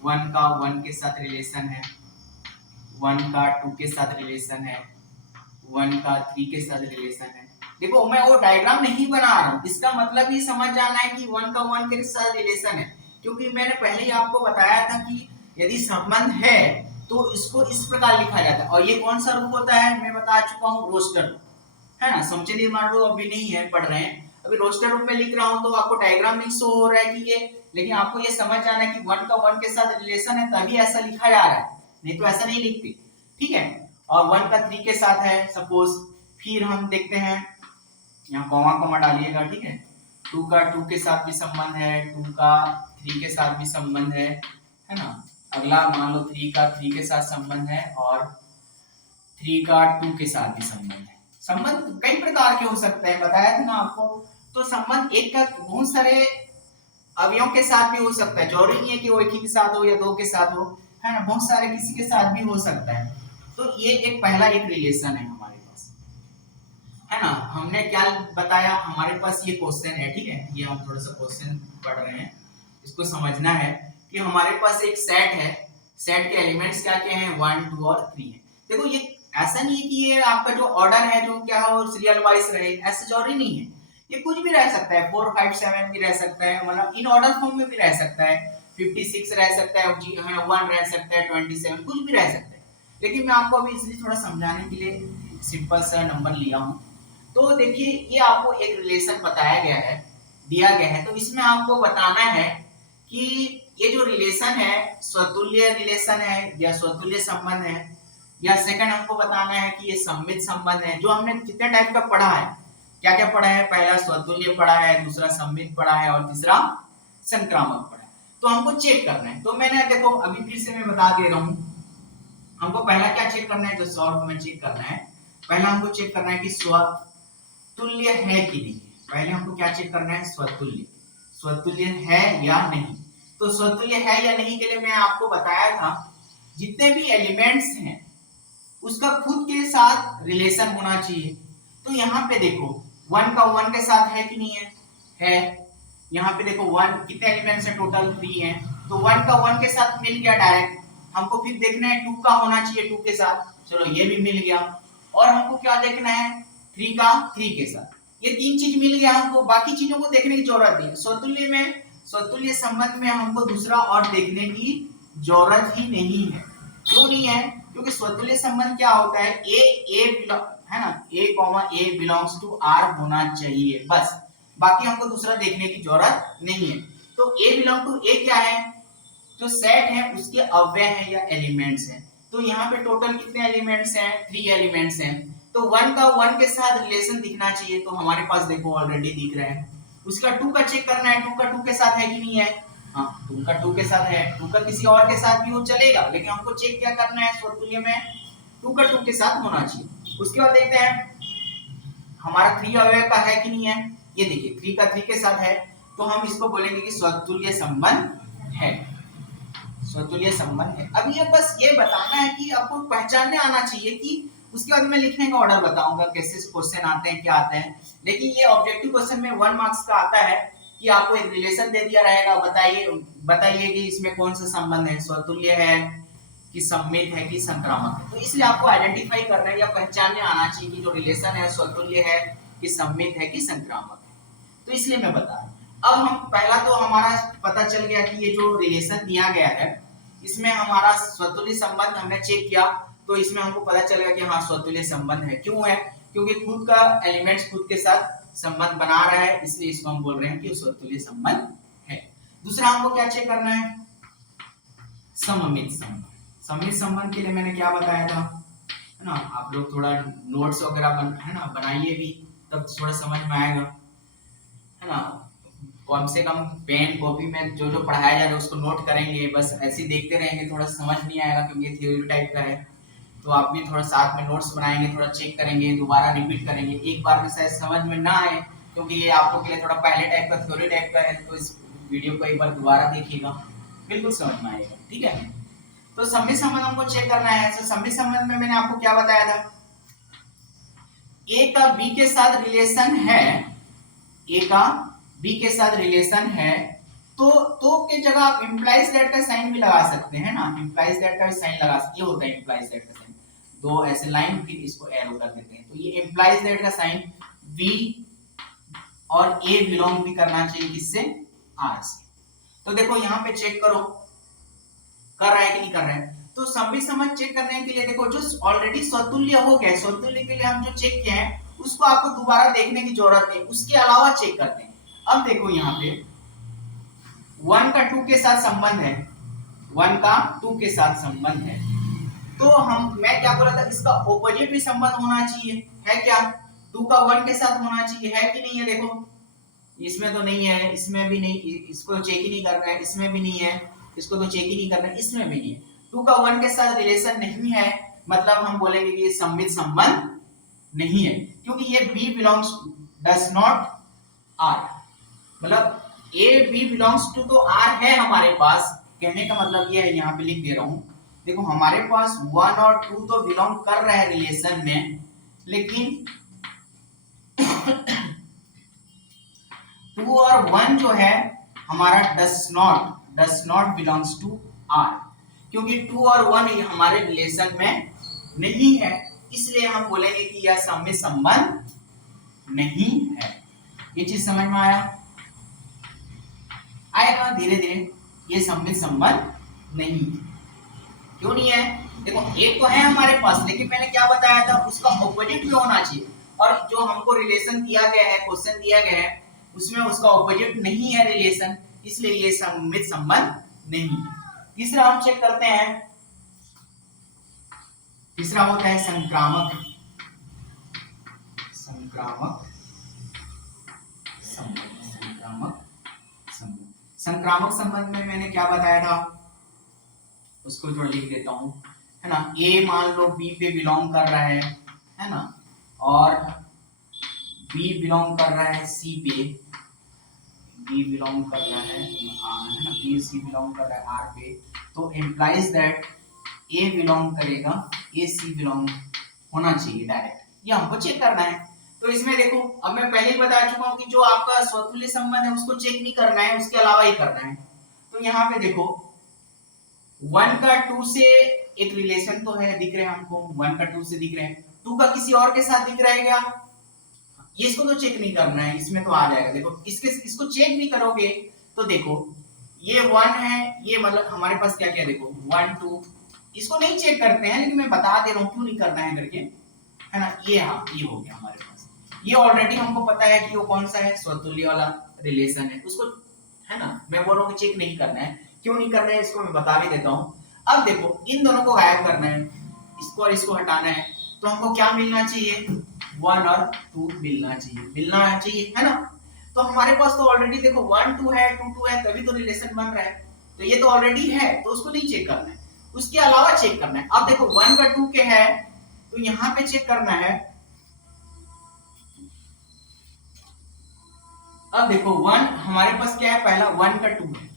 1 का 1 के साथ रिलेशन है, 1 का 2 के साथ रिलेशन है, 1 का 3 के साथ रिलेशन है। देखो मैं वो डायग्राम नहीं बना रहा हूँ, इसका मतलब ही समझ जाना है कि 1 का 1 के साथ रिलेशन है, क्योंकि मैंने पहले ही आपको बताया था कि यदि संबंध है तो इसको इस प्रकार लिखा जाता है। और ये कौन सा रूप होता है मैं बता चुका हूँ, रोस्टर, है ना, समचलित मार्ग अभी नहीं है, पढ़ रहे हैं। अभी रोस्टर रूप में लिख रहा हूं तो आपको डायग्राम नहीं शो हो रहा है कि ये, लेकिन आपको ये समझ आना है कि 1 का 1 के साथ रिलेशन है तभी ऐसा लिखा जा रहा है, नहीं तो ऐसा नहीं लिखते, ठीक है। और 1 का 3 के साथ है सपोज, फिर हम देखते हैं यहाँ कॉमा कॉमा डालिएगा, ठीक है। 2 का 2 के साथ भी संबंध है, 2 का 3 के साथ भी संबंध है ना। अगला मान लो 3 का 3 के साथ संबंध है और 3 का 2 के साथ भी संबंध है। संबंध कई प्रकार के हो सकते हैं, बताया था ना आपको। तो संबंध एक का बहुत सारे अवयवों के साथ भी हो सकता है, जरूरी नहीं है कि वो एक ही के साथ हो या दो के साथ हो, है ना, बहुत सारे किसी के साथ भी हो सकता है। तो ये एक पहला एक रिलेशन है हमारे पास, है ना। हमने क्या बताया, हमारे पास ये क्वेश्चन है, ठीक है। ये हम थोड़ा सा क्वेश्चन पढ़ रहे हैं, इसको समझना है कि हमारे पास एक सेट है, सेट के एलिमेंट्स क्या क्या हैं, 1 2 और 3 है। देखो ये ऐसा नहीं है कि ये आपका जो ऑर्डर है जो क्या हो सीरियल वाइज रहे, ऐसा जरूरी नहीं है। ये कुछ भी रह सकता है, 4 5 7 भी रह सकता है, मतलब इन ऑर्डर फॉर्म में भी रह सकता है, 56 रह सकता है, 1 रह सकता है, 27 कुछ भी रह सकता है। लेकिन मैं आपको अभी इसलिए थोड़ा समझाने के लिए सिंपल सा नंबर लिया हूँ। तो देखिए ये आपको एक रिलेशन बताया गया है, दिया गया है, तो इसमें आपको बताना है कि ये जो रिलेशन है स्वतुल्य रिलेशन है या स्वतुल्य संबंध है, या सेकंड हमको बताना है कि ये सममित संबंध है। जो हमने कितने टाइप का पढ़ा है, क्या क्या पढ़ा है, पहला स्वतुल्य पढ़ा है, दूसरा सममित पढ़ा है और तीसरा संक्रामक पढ़ा है। तो हमको चेक करना है, तो मैंने देखो अभी फिर से मैं बता दे रहा हूँ, हमको पहला क्या चेक करना है, जो सॉल्व में चेक करना है, पहला हमको चेक करना है कि स्वतुल्य है कि नहीं। पहले हमको क्या चेक करना है, स्वतुल्य, स्वतुल्य है या नहीं। तो स्वतुल्य है या नहीं के लिए मैं आपको बताया था, जितने भी एलिमेंट्स हैं उसका खुद के साथ रिलेशन होना चाहिए। तो यहाँ पे देखो 1 का 1 के साथ है कि नहीं है, यहाँ पे देखो 1 कितने एलिमेंट्स हैं, टोटल 3 हैं, तो 1 का 1 के साथ मिल गया डायरेक्ट। हमको फिर देखना है 2 का होना चाहिए 2 के साथ, चलो ये भी मिल गया। और हमको क्या देखना है, 3 का 3 के साथ, ये तीन चीज मिल गया हमको, बाकी चीजों को देखने की जरूरत नहीं है। स्वतुल्य में, स्वतुल्य संबंध में हमको दूसरा और देखने की जरूरत ही नहीं है। क्यों नहीं है, क्योंकि स्वतुल्य संबंध क्या होता है, है ना, a बिलोंग्स टू r होना चाहिए, बस। बाकी हमको दूसरा देखने की जरूरत नहीं है। तो a बिलोंग टू a क्या है, जो सेट है उसके अव्यय है या एलिमेंट्स हैं। तो यहाँ पे टोटल कितने एलिमेंट्स हैं, 3 एलिमेंट्स हैं। तो 1 का 1 के साथ रिलेशन दिखना चाहिए, तो हमारे पास देखो ऑलरेडी दिख रहा है। उसका 2 का चेक करना है, 2 का 2 के साथ है कि नहीं है, हाँ 2 का 2 के साथ है, 2 का किसी और के साथ भी हो चलेगा, लेकिन हमको चेक क्या करना है, स्वतुल्य में 2 का 2 के साथ होना चाहिए। उसके बाद देखते हैं हमारा 3 अवयव का है कि नहीं है, ये देखिए 3 का 3 के साथ है, तो हम इसको बोलेंगे कि स्वतुल्य संबंध है, स्वतुल्य संबंध है। अब ये बस ये बताना है कि आपको पहचानने आना चाहिए कि उसके बाद मैं लिखने का ऑर्डर बताऊंगा कैसे क्वेश्चन आते हैं, क्या आते हैं। लेकिन ये ऑब्जेक्टिव क्वेश्चन में 1 मार्क्स का आता है कि आपको एक रिलेशन दे दिया रहेगा, बताइए कि इसमें कौन सा संबंध है, स्वतुल्य है कि सममित है कि संक्रामक है। तो इसलिए आपको आइडेंटिफाई करना है या पहचानने आना चाहिए कि जो रिलेशन है स्वतुल्य है कि सममित है कि संक्रामक है। तो इसलिए मैं बता रहा हूं। अब हम पहला तो हमारा पता चल गया कि ये जो रिलेशन दिया गया है इसमें हमारा स्वतुल्य संबंध हमने चेक किया, तो इसमें हमको पता चल गया कि हाँ स्वतुल्य संबंध है। क्यों है, क्योंकि खुद का एलिमेंट्स खुद के साथ संबंध बना रहा है, इसलिए इसको हम बोल रहे हैं कि स्वतुल्य संबंध है। दूसरा हमको क्या चेक करना है, सममित संबंध। सममित संबंध के लिए मैंने क्या बताया था, है ना, आप लोग थोड़ा नोट्स वगैरह है ना बनाइए भी, तब थोड़ा समझ में आएगा, है ना। कम से कम पेन कॉपी में जो जो पढ़ाया जा रहा है उसको नोट करेंगे, बस ऐसे देखते रहेंगे थोड़ा समझ नहीं आएगा, क्योंकि ये थ्योरी टाइप का है। तो आप भी थोड़ा साथ में नोट्स बनाएंगे, थोड़ा चेक करेंगे, दोबारा रिपीट करेंगे, एक बार में शायद समझ में ना आए, क्योंकि ये आपको के लिए थोड़ा पहले टाइप का थ्योरी टाइप का है। तो इस वीडियो को एक बार दोबारा देखिएगा, बिल्कुल समझ में आएगा, ठीक है। तो सममित संबंध हमको चेक करना है। तो सममित संबंध में मैंने आपको क्या बताया था, ए का बी के साथ रिलेशन है, ए का बी के साथ रिलेशन है, तो के जगह आप इंप्लाइज दैट का साइन भी लगा सकते हैं ना, इंप्लाइज दैट का भी साइन लगा सकते, ये होता है इंप्लाइज दैट का साइन, दो ऐसे लाइन फिर इसको एरो कर देते हैं, तो ये इंप्लाइज दैट का साइन बी और ए बिलोंग भी करना चाहिए किससे, आर से। तो देखो यहाँ पे चेक करो कर रहा है कि नहीं कर रहा है। तो सममित संबंध चेक करने के लिए देखो जो ऑलरेडी स्वतुल्य हो गया, स्वतुल्य के लिए हम जो चेक किए हैं उसको आपको दोबारा देखने की जरूरत नहीं, उसके अलावा चेक करते हैं। अब देखो यहाँ पे 1 का 2 के साथ संबंध है, 1 का 2 के साथ संबंध है, तो मैं क्या बोला था, इसका ऑपोजिट भी संबंध होना चाहिए, है क्या? 2 का 1 के साथ होना चाहिए, है कि नहीं है? देखो इसमें तो नहीं है, इसमें भी नहीं, इसको तो चेक ही नहीं करना है, इसमें भी नहीं है, इसको तो चेक ही नहीं करना है, इसमें भी नहीं है। 2 का 1 के साथ रिलेशन नहीं है, मतलब हम बोलेंगे कि ये सममित संबंध नहीं है, क्योंकि ये B belongs does not R, मतलब A B बिलोंग्स टू तो R है हमारे पास। कहने का मतलब ये है, यहाँ पे लिख दे रहा हूँ, देखो हमारे पास 1 और 2 तो बिलोंग कर रहे हैं रिलेशन में, लेकिन 2 और 1 जो है हमारा does not belongs to R, क्योंकि 2 और 1 हमारे रिलेशन में नहीं है, इसलिए हम बोलेंगे कि यह सममित संबंध नहीं है। ये चीज समझ में आएगा धीरे धीरे, ये सममित संबंध नहीं। क्यों नहीं है? देखो एक तो है हमारे पास, लेकिन मैंने क्या बताया था, उसका ऑपोजिट भी होना चाहिए, और जो हमको रिलेशन दिया गया है, क्वेश्चन दिया गया है, उसमें उसका ऑपोजिट नहीं है रिलेशन, इसलिए ये सममित संबंध नहीं है। तीसरा हम चेक करते हैं, तीसरा होता है संक्रामक संबंध। संक्रामक संबंध में मैंने क्या बताया था, उसको थोड़ा लिख देता हूं, है ना। ए मान लो बी पे बिलोंग कर रहा है ना, और बी बिलोंग कर रहा है सी पे, बी बिलोंग कर रहा है ना, बी सी बिलोंग कर रहा है आर पे, तो इम्प्लाइज दैट ए बिलोंग करेगा, ए सी बिलोंग होना चाहिए डायरेक्ट, ये हमको चेक करना है। तो इसमें देखो, अब मैं पहले ही बता चुका हूं कि जो आपका स्वतुल्य संबंध है उसको चेक नहीं करना है, उसके अलावा ही करना है। तो यहाँ पे देखो 1 का 2 से एक रिलेशन तो है, दिख रहे हैं हमको, 1 का 2 से दिख रहे हैं, 2 का किसी और के साथ दिख रहा है क्या? ये इसको तो चेक नहीं करना है, इसमें तो आ जाएगा। देखो इसको चेक भी करोगे तो देखो ये 1 है, ये मतलब हमारे पास क्या क्या देखो 1 2, इसको नहीं चेक करते हैं, लेकिन मैं बता दे रहा हूँ क्यों नहीं करना है करके, है ना। ये हाँ, ये हो गया हमारे पास, ये ऑलरेडी हमको पता है कि वो कौन सा है, स्वतुल्य वाला रिलेशन है, उसको, है ना। मैं बोल रहा हूँ कि चेक नहीं करना है, क्यों नहीं करना है इसको मैं बता भी देता हूँ। अब देखो इन दोनों को गायब करना है, इसको और इसको हटाना है, तो हमको क्या मिलना चाहिए, 1 और 2 मिलना चाहिए, है ना। तो हमारे पास तो ऑलरेडी देखो 1 2 है, 2 2 है, तभी तो रिलेशन बन रहा है, तो ये तो ऑलरेडी है, तो उसको नहीं चेक करना है, उसके अलावा चेक करना है। अब देखो 1 का 2 के है, तो यहाँ पे चेक करना है। अब देखो 1 हमारे पास क्या है, पहला 1 का 2 है,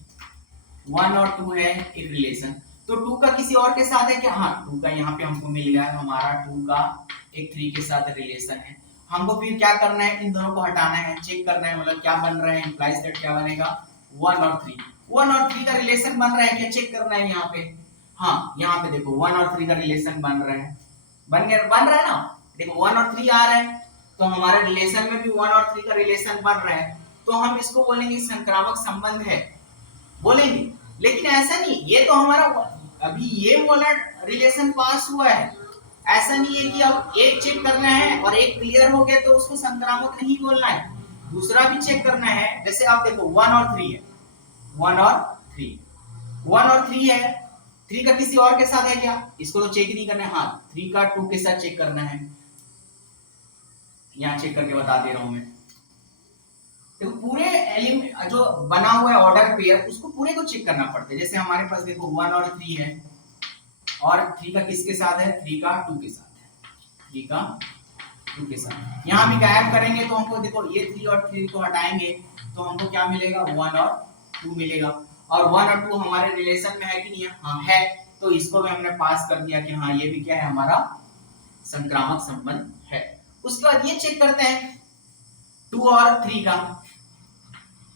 1 और 2 है एक रिलेशन, तो 2 का किसी और के साथ है क्या? हाँ, 2 का यहाँ पे हमको मिल गया, हमारा 2 का एक 3 के साथ रिलेशन है। हमको फिर क्या करना है, इन दोनों को हटाना है, चेक करना है, मतलब क्या बन रहा है, इंप्लाइज दैट क्या बनेगा, 1 और 3, 1 और 3 का रिलेशन बन रहा है क्या, चेक करना है यहाँ पे। हाँ, यहाँ पे देखो 1 और 3 का रिलेशन बन रहा है, बन रहा है ना, देखो 1 और 3 आ रहा है, तो हमारे रिलेशन में भी 1 और 3 का रिलेशन बन रहा है, तो हम इसको बोलेंगे संक्रामक संबंध है, बोलेंगे। लेकिन ऐसा नहीं, ये तो हमारा अभी ये वाला रिलेशन पास हुआ है, ऐसा नहीं है कि अब एक चेक करना है और एक क्लियर हो गया तो उसको संक्रामक नहीं बोलना है, दूसरा भी चेक करना है। जैसे आप देखो 1 और 3 है, 1 और 3, 1 और 3 है, 3 का किसी और के साथ है क्या, इसको तो चेक नहीं करना है। हाँ, 3 का 2 के साथ चेक करना है, यहाँ चेक करके बता दे रहा हूं मैं। देखो पूरे एलिमेंट जो बना हुआ है ऑर्डर पेयर, उसको पूरे को चेक करना पड़ता है। जैसे हमारे पास देखो 1 और 3 है, और 3 का किसके साथ है, 3 का 2 के साथ है, 3 का 2 के साथ। यहाँ भी गायब करेंगे तो हमको देखो ये 3 और 3 को हटाएंगे तो हमको क्या मिलेगा, 1 और 2 मिलेगा, और 1 और 2 हमारे रिलेशन में है कि नहीं है, हाँ है, तो इसको भी हमने पास कर दिया कि हाँ ये भी क्या है, हमारा संक्रामक संबंध है। उसके बाद ये चेक करते हैं 2 और 3 का,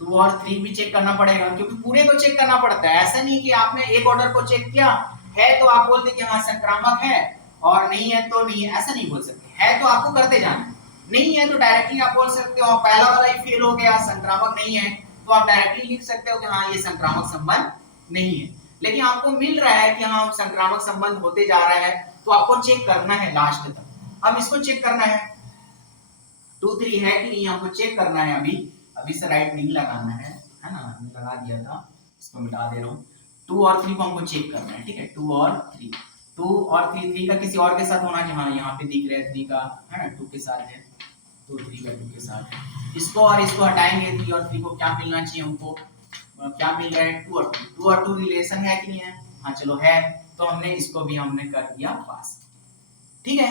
2 और 3 भी चेक करना पड़ेगा, क्योंकि पूरे को चेक करना पड़ता है। ऐसा नहीं कि आपने एक ऑर्डर को चेक किया है तो आप बोलते कि हाँ संक्रामक है, और नहीं है तो नहीं है, ऐसा नहीं बोल सकते। है तो आपको करते जाना है, नहीं है तो डायरेक्टली आप बोल सकते हो पहला वाला ही फेल हो गया, संक्रामक नहीं है, तो आप डायरेक्टली लिख सकते हो कि हाँ ये संक्रामक संबंध नहीं है। लेकिन आपको मिल रहा है कि हाँ संक्रामक संबंध होते जा रहा है, तो आपको चेक करना है लास्ट तक। अब इसको चेक करना है, 2 3 है कि नहीं हमको चेक करना है। अभी से राइट नहीं लगाना है ना, हमने लगा दिया था, इसको मिटा दे रहा हूँ। 2 और 3 को हमको चेक करना है, ठीक है। 2 और 3, 2 और 3, 3 का किसी और के साथ होना चाहिए। हाँ यहाँ पे दिख रहा है 3 का, है ना, 2 के साथ है, तो 3 का 2 के साथ है। इसको और इसको हटाएंगे, 3 और 3 को क्या मिलना चाहिए हमको, क्या मिल रहा है 2 और 2, 2 और 2 रिलेशन है कि नहीं है, हाँ चलो है, तो हमने इसको भी हमने कर दिया पास, ठीक है।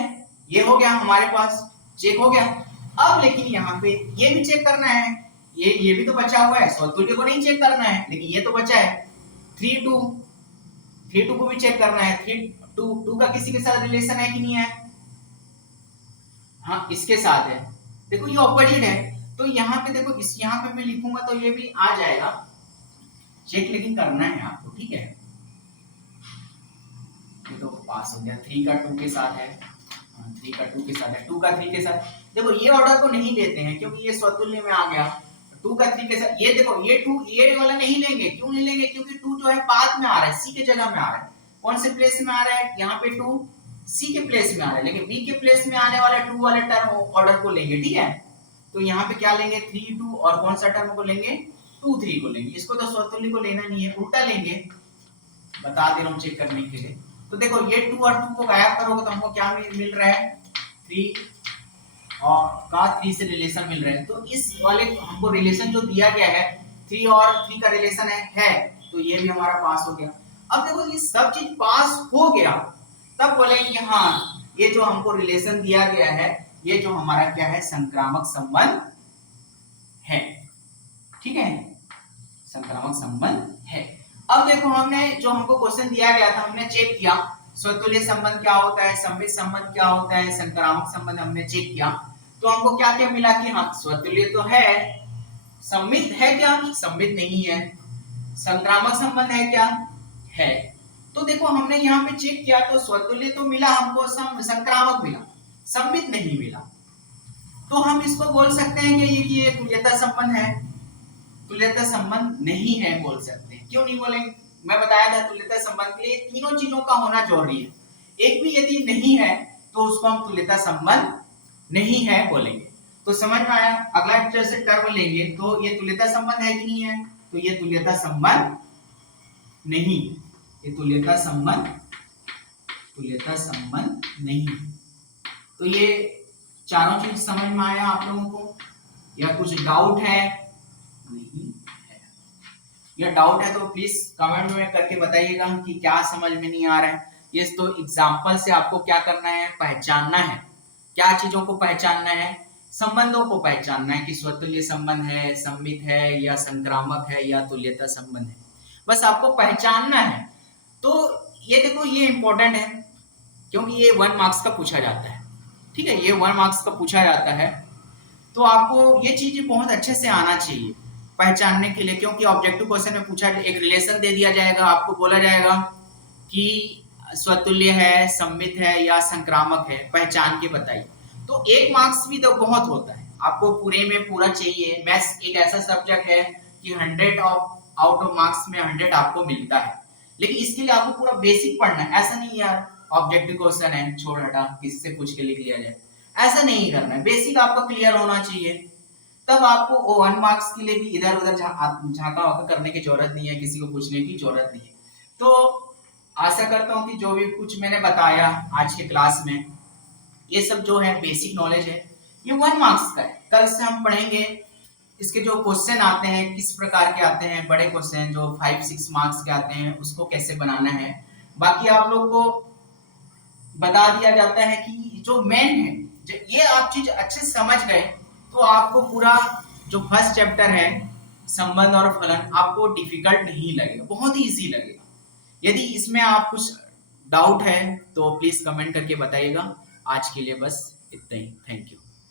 ये हो गया हमारे पास, चेक हो गया। अब लेकिन यहाँ पे ये भी चेक करना है, ये भी तो बचा हुआ है, स्वतुल्य को नहीं चेक करना है, लेकिन ये तो बचा है 3 2, 3 2 को भी चेक करना है। 3 2 2 का किसी के साथ रिलेशन है कि नहीं है, हाँ इसके साथ है, देखो ये ऑपोजिट है, तो यहाँ पे देखो इस यहाँ पे मैं लिखूंगा तो ये भी आ जाएगा, चेक लेकिन करना है आपको, ठीक है। ये तो पास हो गया, 3 का 2 के साथ है, 3 का 2 के साथ है, 2 का 3 के साथ। देखो ये ऑर्डर को नहीं लेते हैं क्योंकि ये स्वतुल्य में आ गया, 2 का 3 के साथ। ये देखो ये 2 ये वाला नहीं लेंगे, क्यों नहीं लेंगे, क्योंकि 2 जो है बाद में आ रहा है, सी के जगह में आ रहा है। कौन से प्लेस में आ रहा है, यहाँ पे 2 सी के प्लेस में आ रहा है, लेकिन बी के प्लेस में आने वाला 2 वाले टर्म ऑर्डर को लेंगे, ठीक है। तो यहाँ पे क्या लेंगे 3 2, और कौन सा टर्म को लेंगे 2 3 को लेंगे। इसको तो स्वतुल्य को लेना नहीं है, उल्टा लेंगे, बता दे रहा हूँ चेक करने के लिए। तो देखो ये 2 और 2 को गायब करोगे तो हमको क्या मिल रहा है, 3 और का 3 से रिलेशन मिल रहा है। तो इस वाले हमको रिलेशन जो दिया गया है 3 और 3 का रिलेशन है, तो ये भी हमारा पास हो गया। अब देखो ये सब चीज पास हो गया, तब बोलेंगे हाँ ये जो हमको रिलेशन दिया गया है, ये जो हमारा क्या है, संक्रामक संबंध है, ठीक है, संक्रामक संबंध है। अब देखो हमने जो हमको क्वेश्चन दिया गया था, हमने चेक किया स्वतुल्य संबंध क्या होता है, सममित संबंध क्या होता है, संक्रामक संबंध हमने चेक किया। तो हमको क्या क्या मिला कि हाँ स्वतुल्य तो है, सममित है क्या, सममित नहीं है, संक्रामक संबंध है क्या, है। तो देखो हमने यहाँ पे चेक किया तो स्वतुल्य तो मिला हमको, संक्रामक मिला, सममित नहीं मिला। तो हम इसको बोल सकते हैं कि ये तुल्यता संबंध है, तुल्यता संबंध नहीं है बोल सकते हैं। क्यों नहीं बोलेंगे, मैं बताया था तुल्यता संबंध के लिए तीनों चीजों का होना जरूरी है, एक भी यदि नहीं है तो उसको हम तुल्यता संबंध नहीं है बोलेंगे। तो समझ में आया। अगला जैसे टर्म लेंगे तो ये तुल्यता संबंध है कि नहीं है, तो ये तुल्यता संबंध नहीं, ये तुल्यता संबंध नहीं। तो ये चारों चीज समझ में आया आप लोगों को, या कुछ डाउट है, नहीं है, या डाउट है तो प्लीज कमेंट में करके बताइएगा कि क्या समझ में नहीं आ रहा है। ये तो एग्जांपल से आपको क्या करना है, पहचानना है, क्या चीजों को पहचानना है, संबंधों को पहचानना है कि स्वतुल्य संबंध है, सममित है, या संक्रामक है, या तुल्यता संबंध है, बस आपको पहचानना है। तो ये देखो ये इंपॉर्टेंट है क्योंकि ये 1 मार्क्स का पूछा जाता है, ठीक है, ये 1 मार्क्स का पूछा जाता है। तो आपको ये चीजें बहुत अच्छे से आना चाहिए पहचानने के लिए, क्योंकि ऑब्जेक्टिव क्वेश्चन में पूछा, एक रिलेशन दे दिया जाएगा, आपको बोला जाएगा कि स्वतुल्य है, सममित है, या संक्रामक है, पहचान के बताइए। तो 1 मार्क्स भी तो बहुत होता है, आपको पूरे में पूरा चाहिए। मैथ्स एक ऐसा सब्जेक्ट है कि 100 आउट ऑफ मार्क्स में 100 आपको मिलता है, लेकिन इसके लिए आपको पूरा बेसिक पढ़ना है। ऐसा नहीं यार ऑब्जेक्टिव क्वेश्चन है छोड़ हटा किसी से पूछ के लिख लिया जाए, ऐसा नहीं करना है, बेसिक आपका क्लियर होना चाहिए। तब आपको 1 मार्क्स के लिए भी इधर उधर झांका वाका करने की जरूरत नहीं है, किसी को पूछने की जरूरत नहीं है। तो आशा करता हूँ कि जो भी कुछ मैंने बताया आज के क्लास में, ये सब जो है बेसिक नॉलेज है, ये 1 मार्क्स का है। कल से हम पढ़ेंगे इसके जो क्वेश्चन आते हैं किस प्रकार के आते हैं, बड़े क्वेश्चन जो 5-6 मार्क्स के आते हैं उसको कैसे बनाना है। बाकी आप लोग को बता दिया जाता है कि जो मेन है, ये आप चीज अच्छे से समझ गए तो आपको पूरा जो फर्स्ट चैप्टर है संबंध और फलन आपको डिफिकल्ट नहीं लगेगा, बहुत ही इजी लगेगा। यदि इसमें आप कुछ डाउट है तो प्लीज कमेंट करके बताइएगा। आज के लिए बस इतना ही, थैंक यू।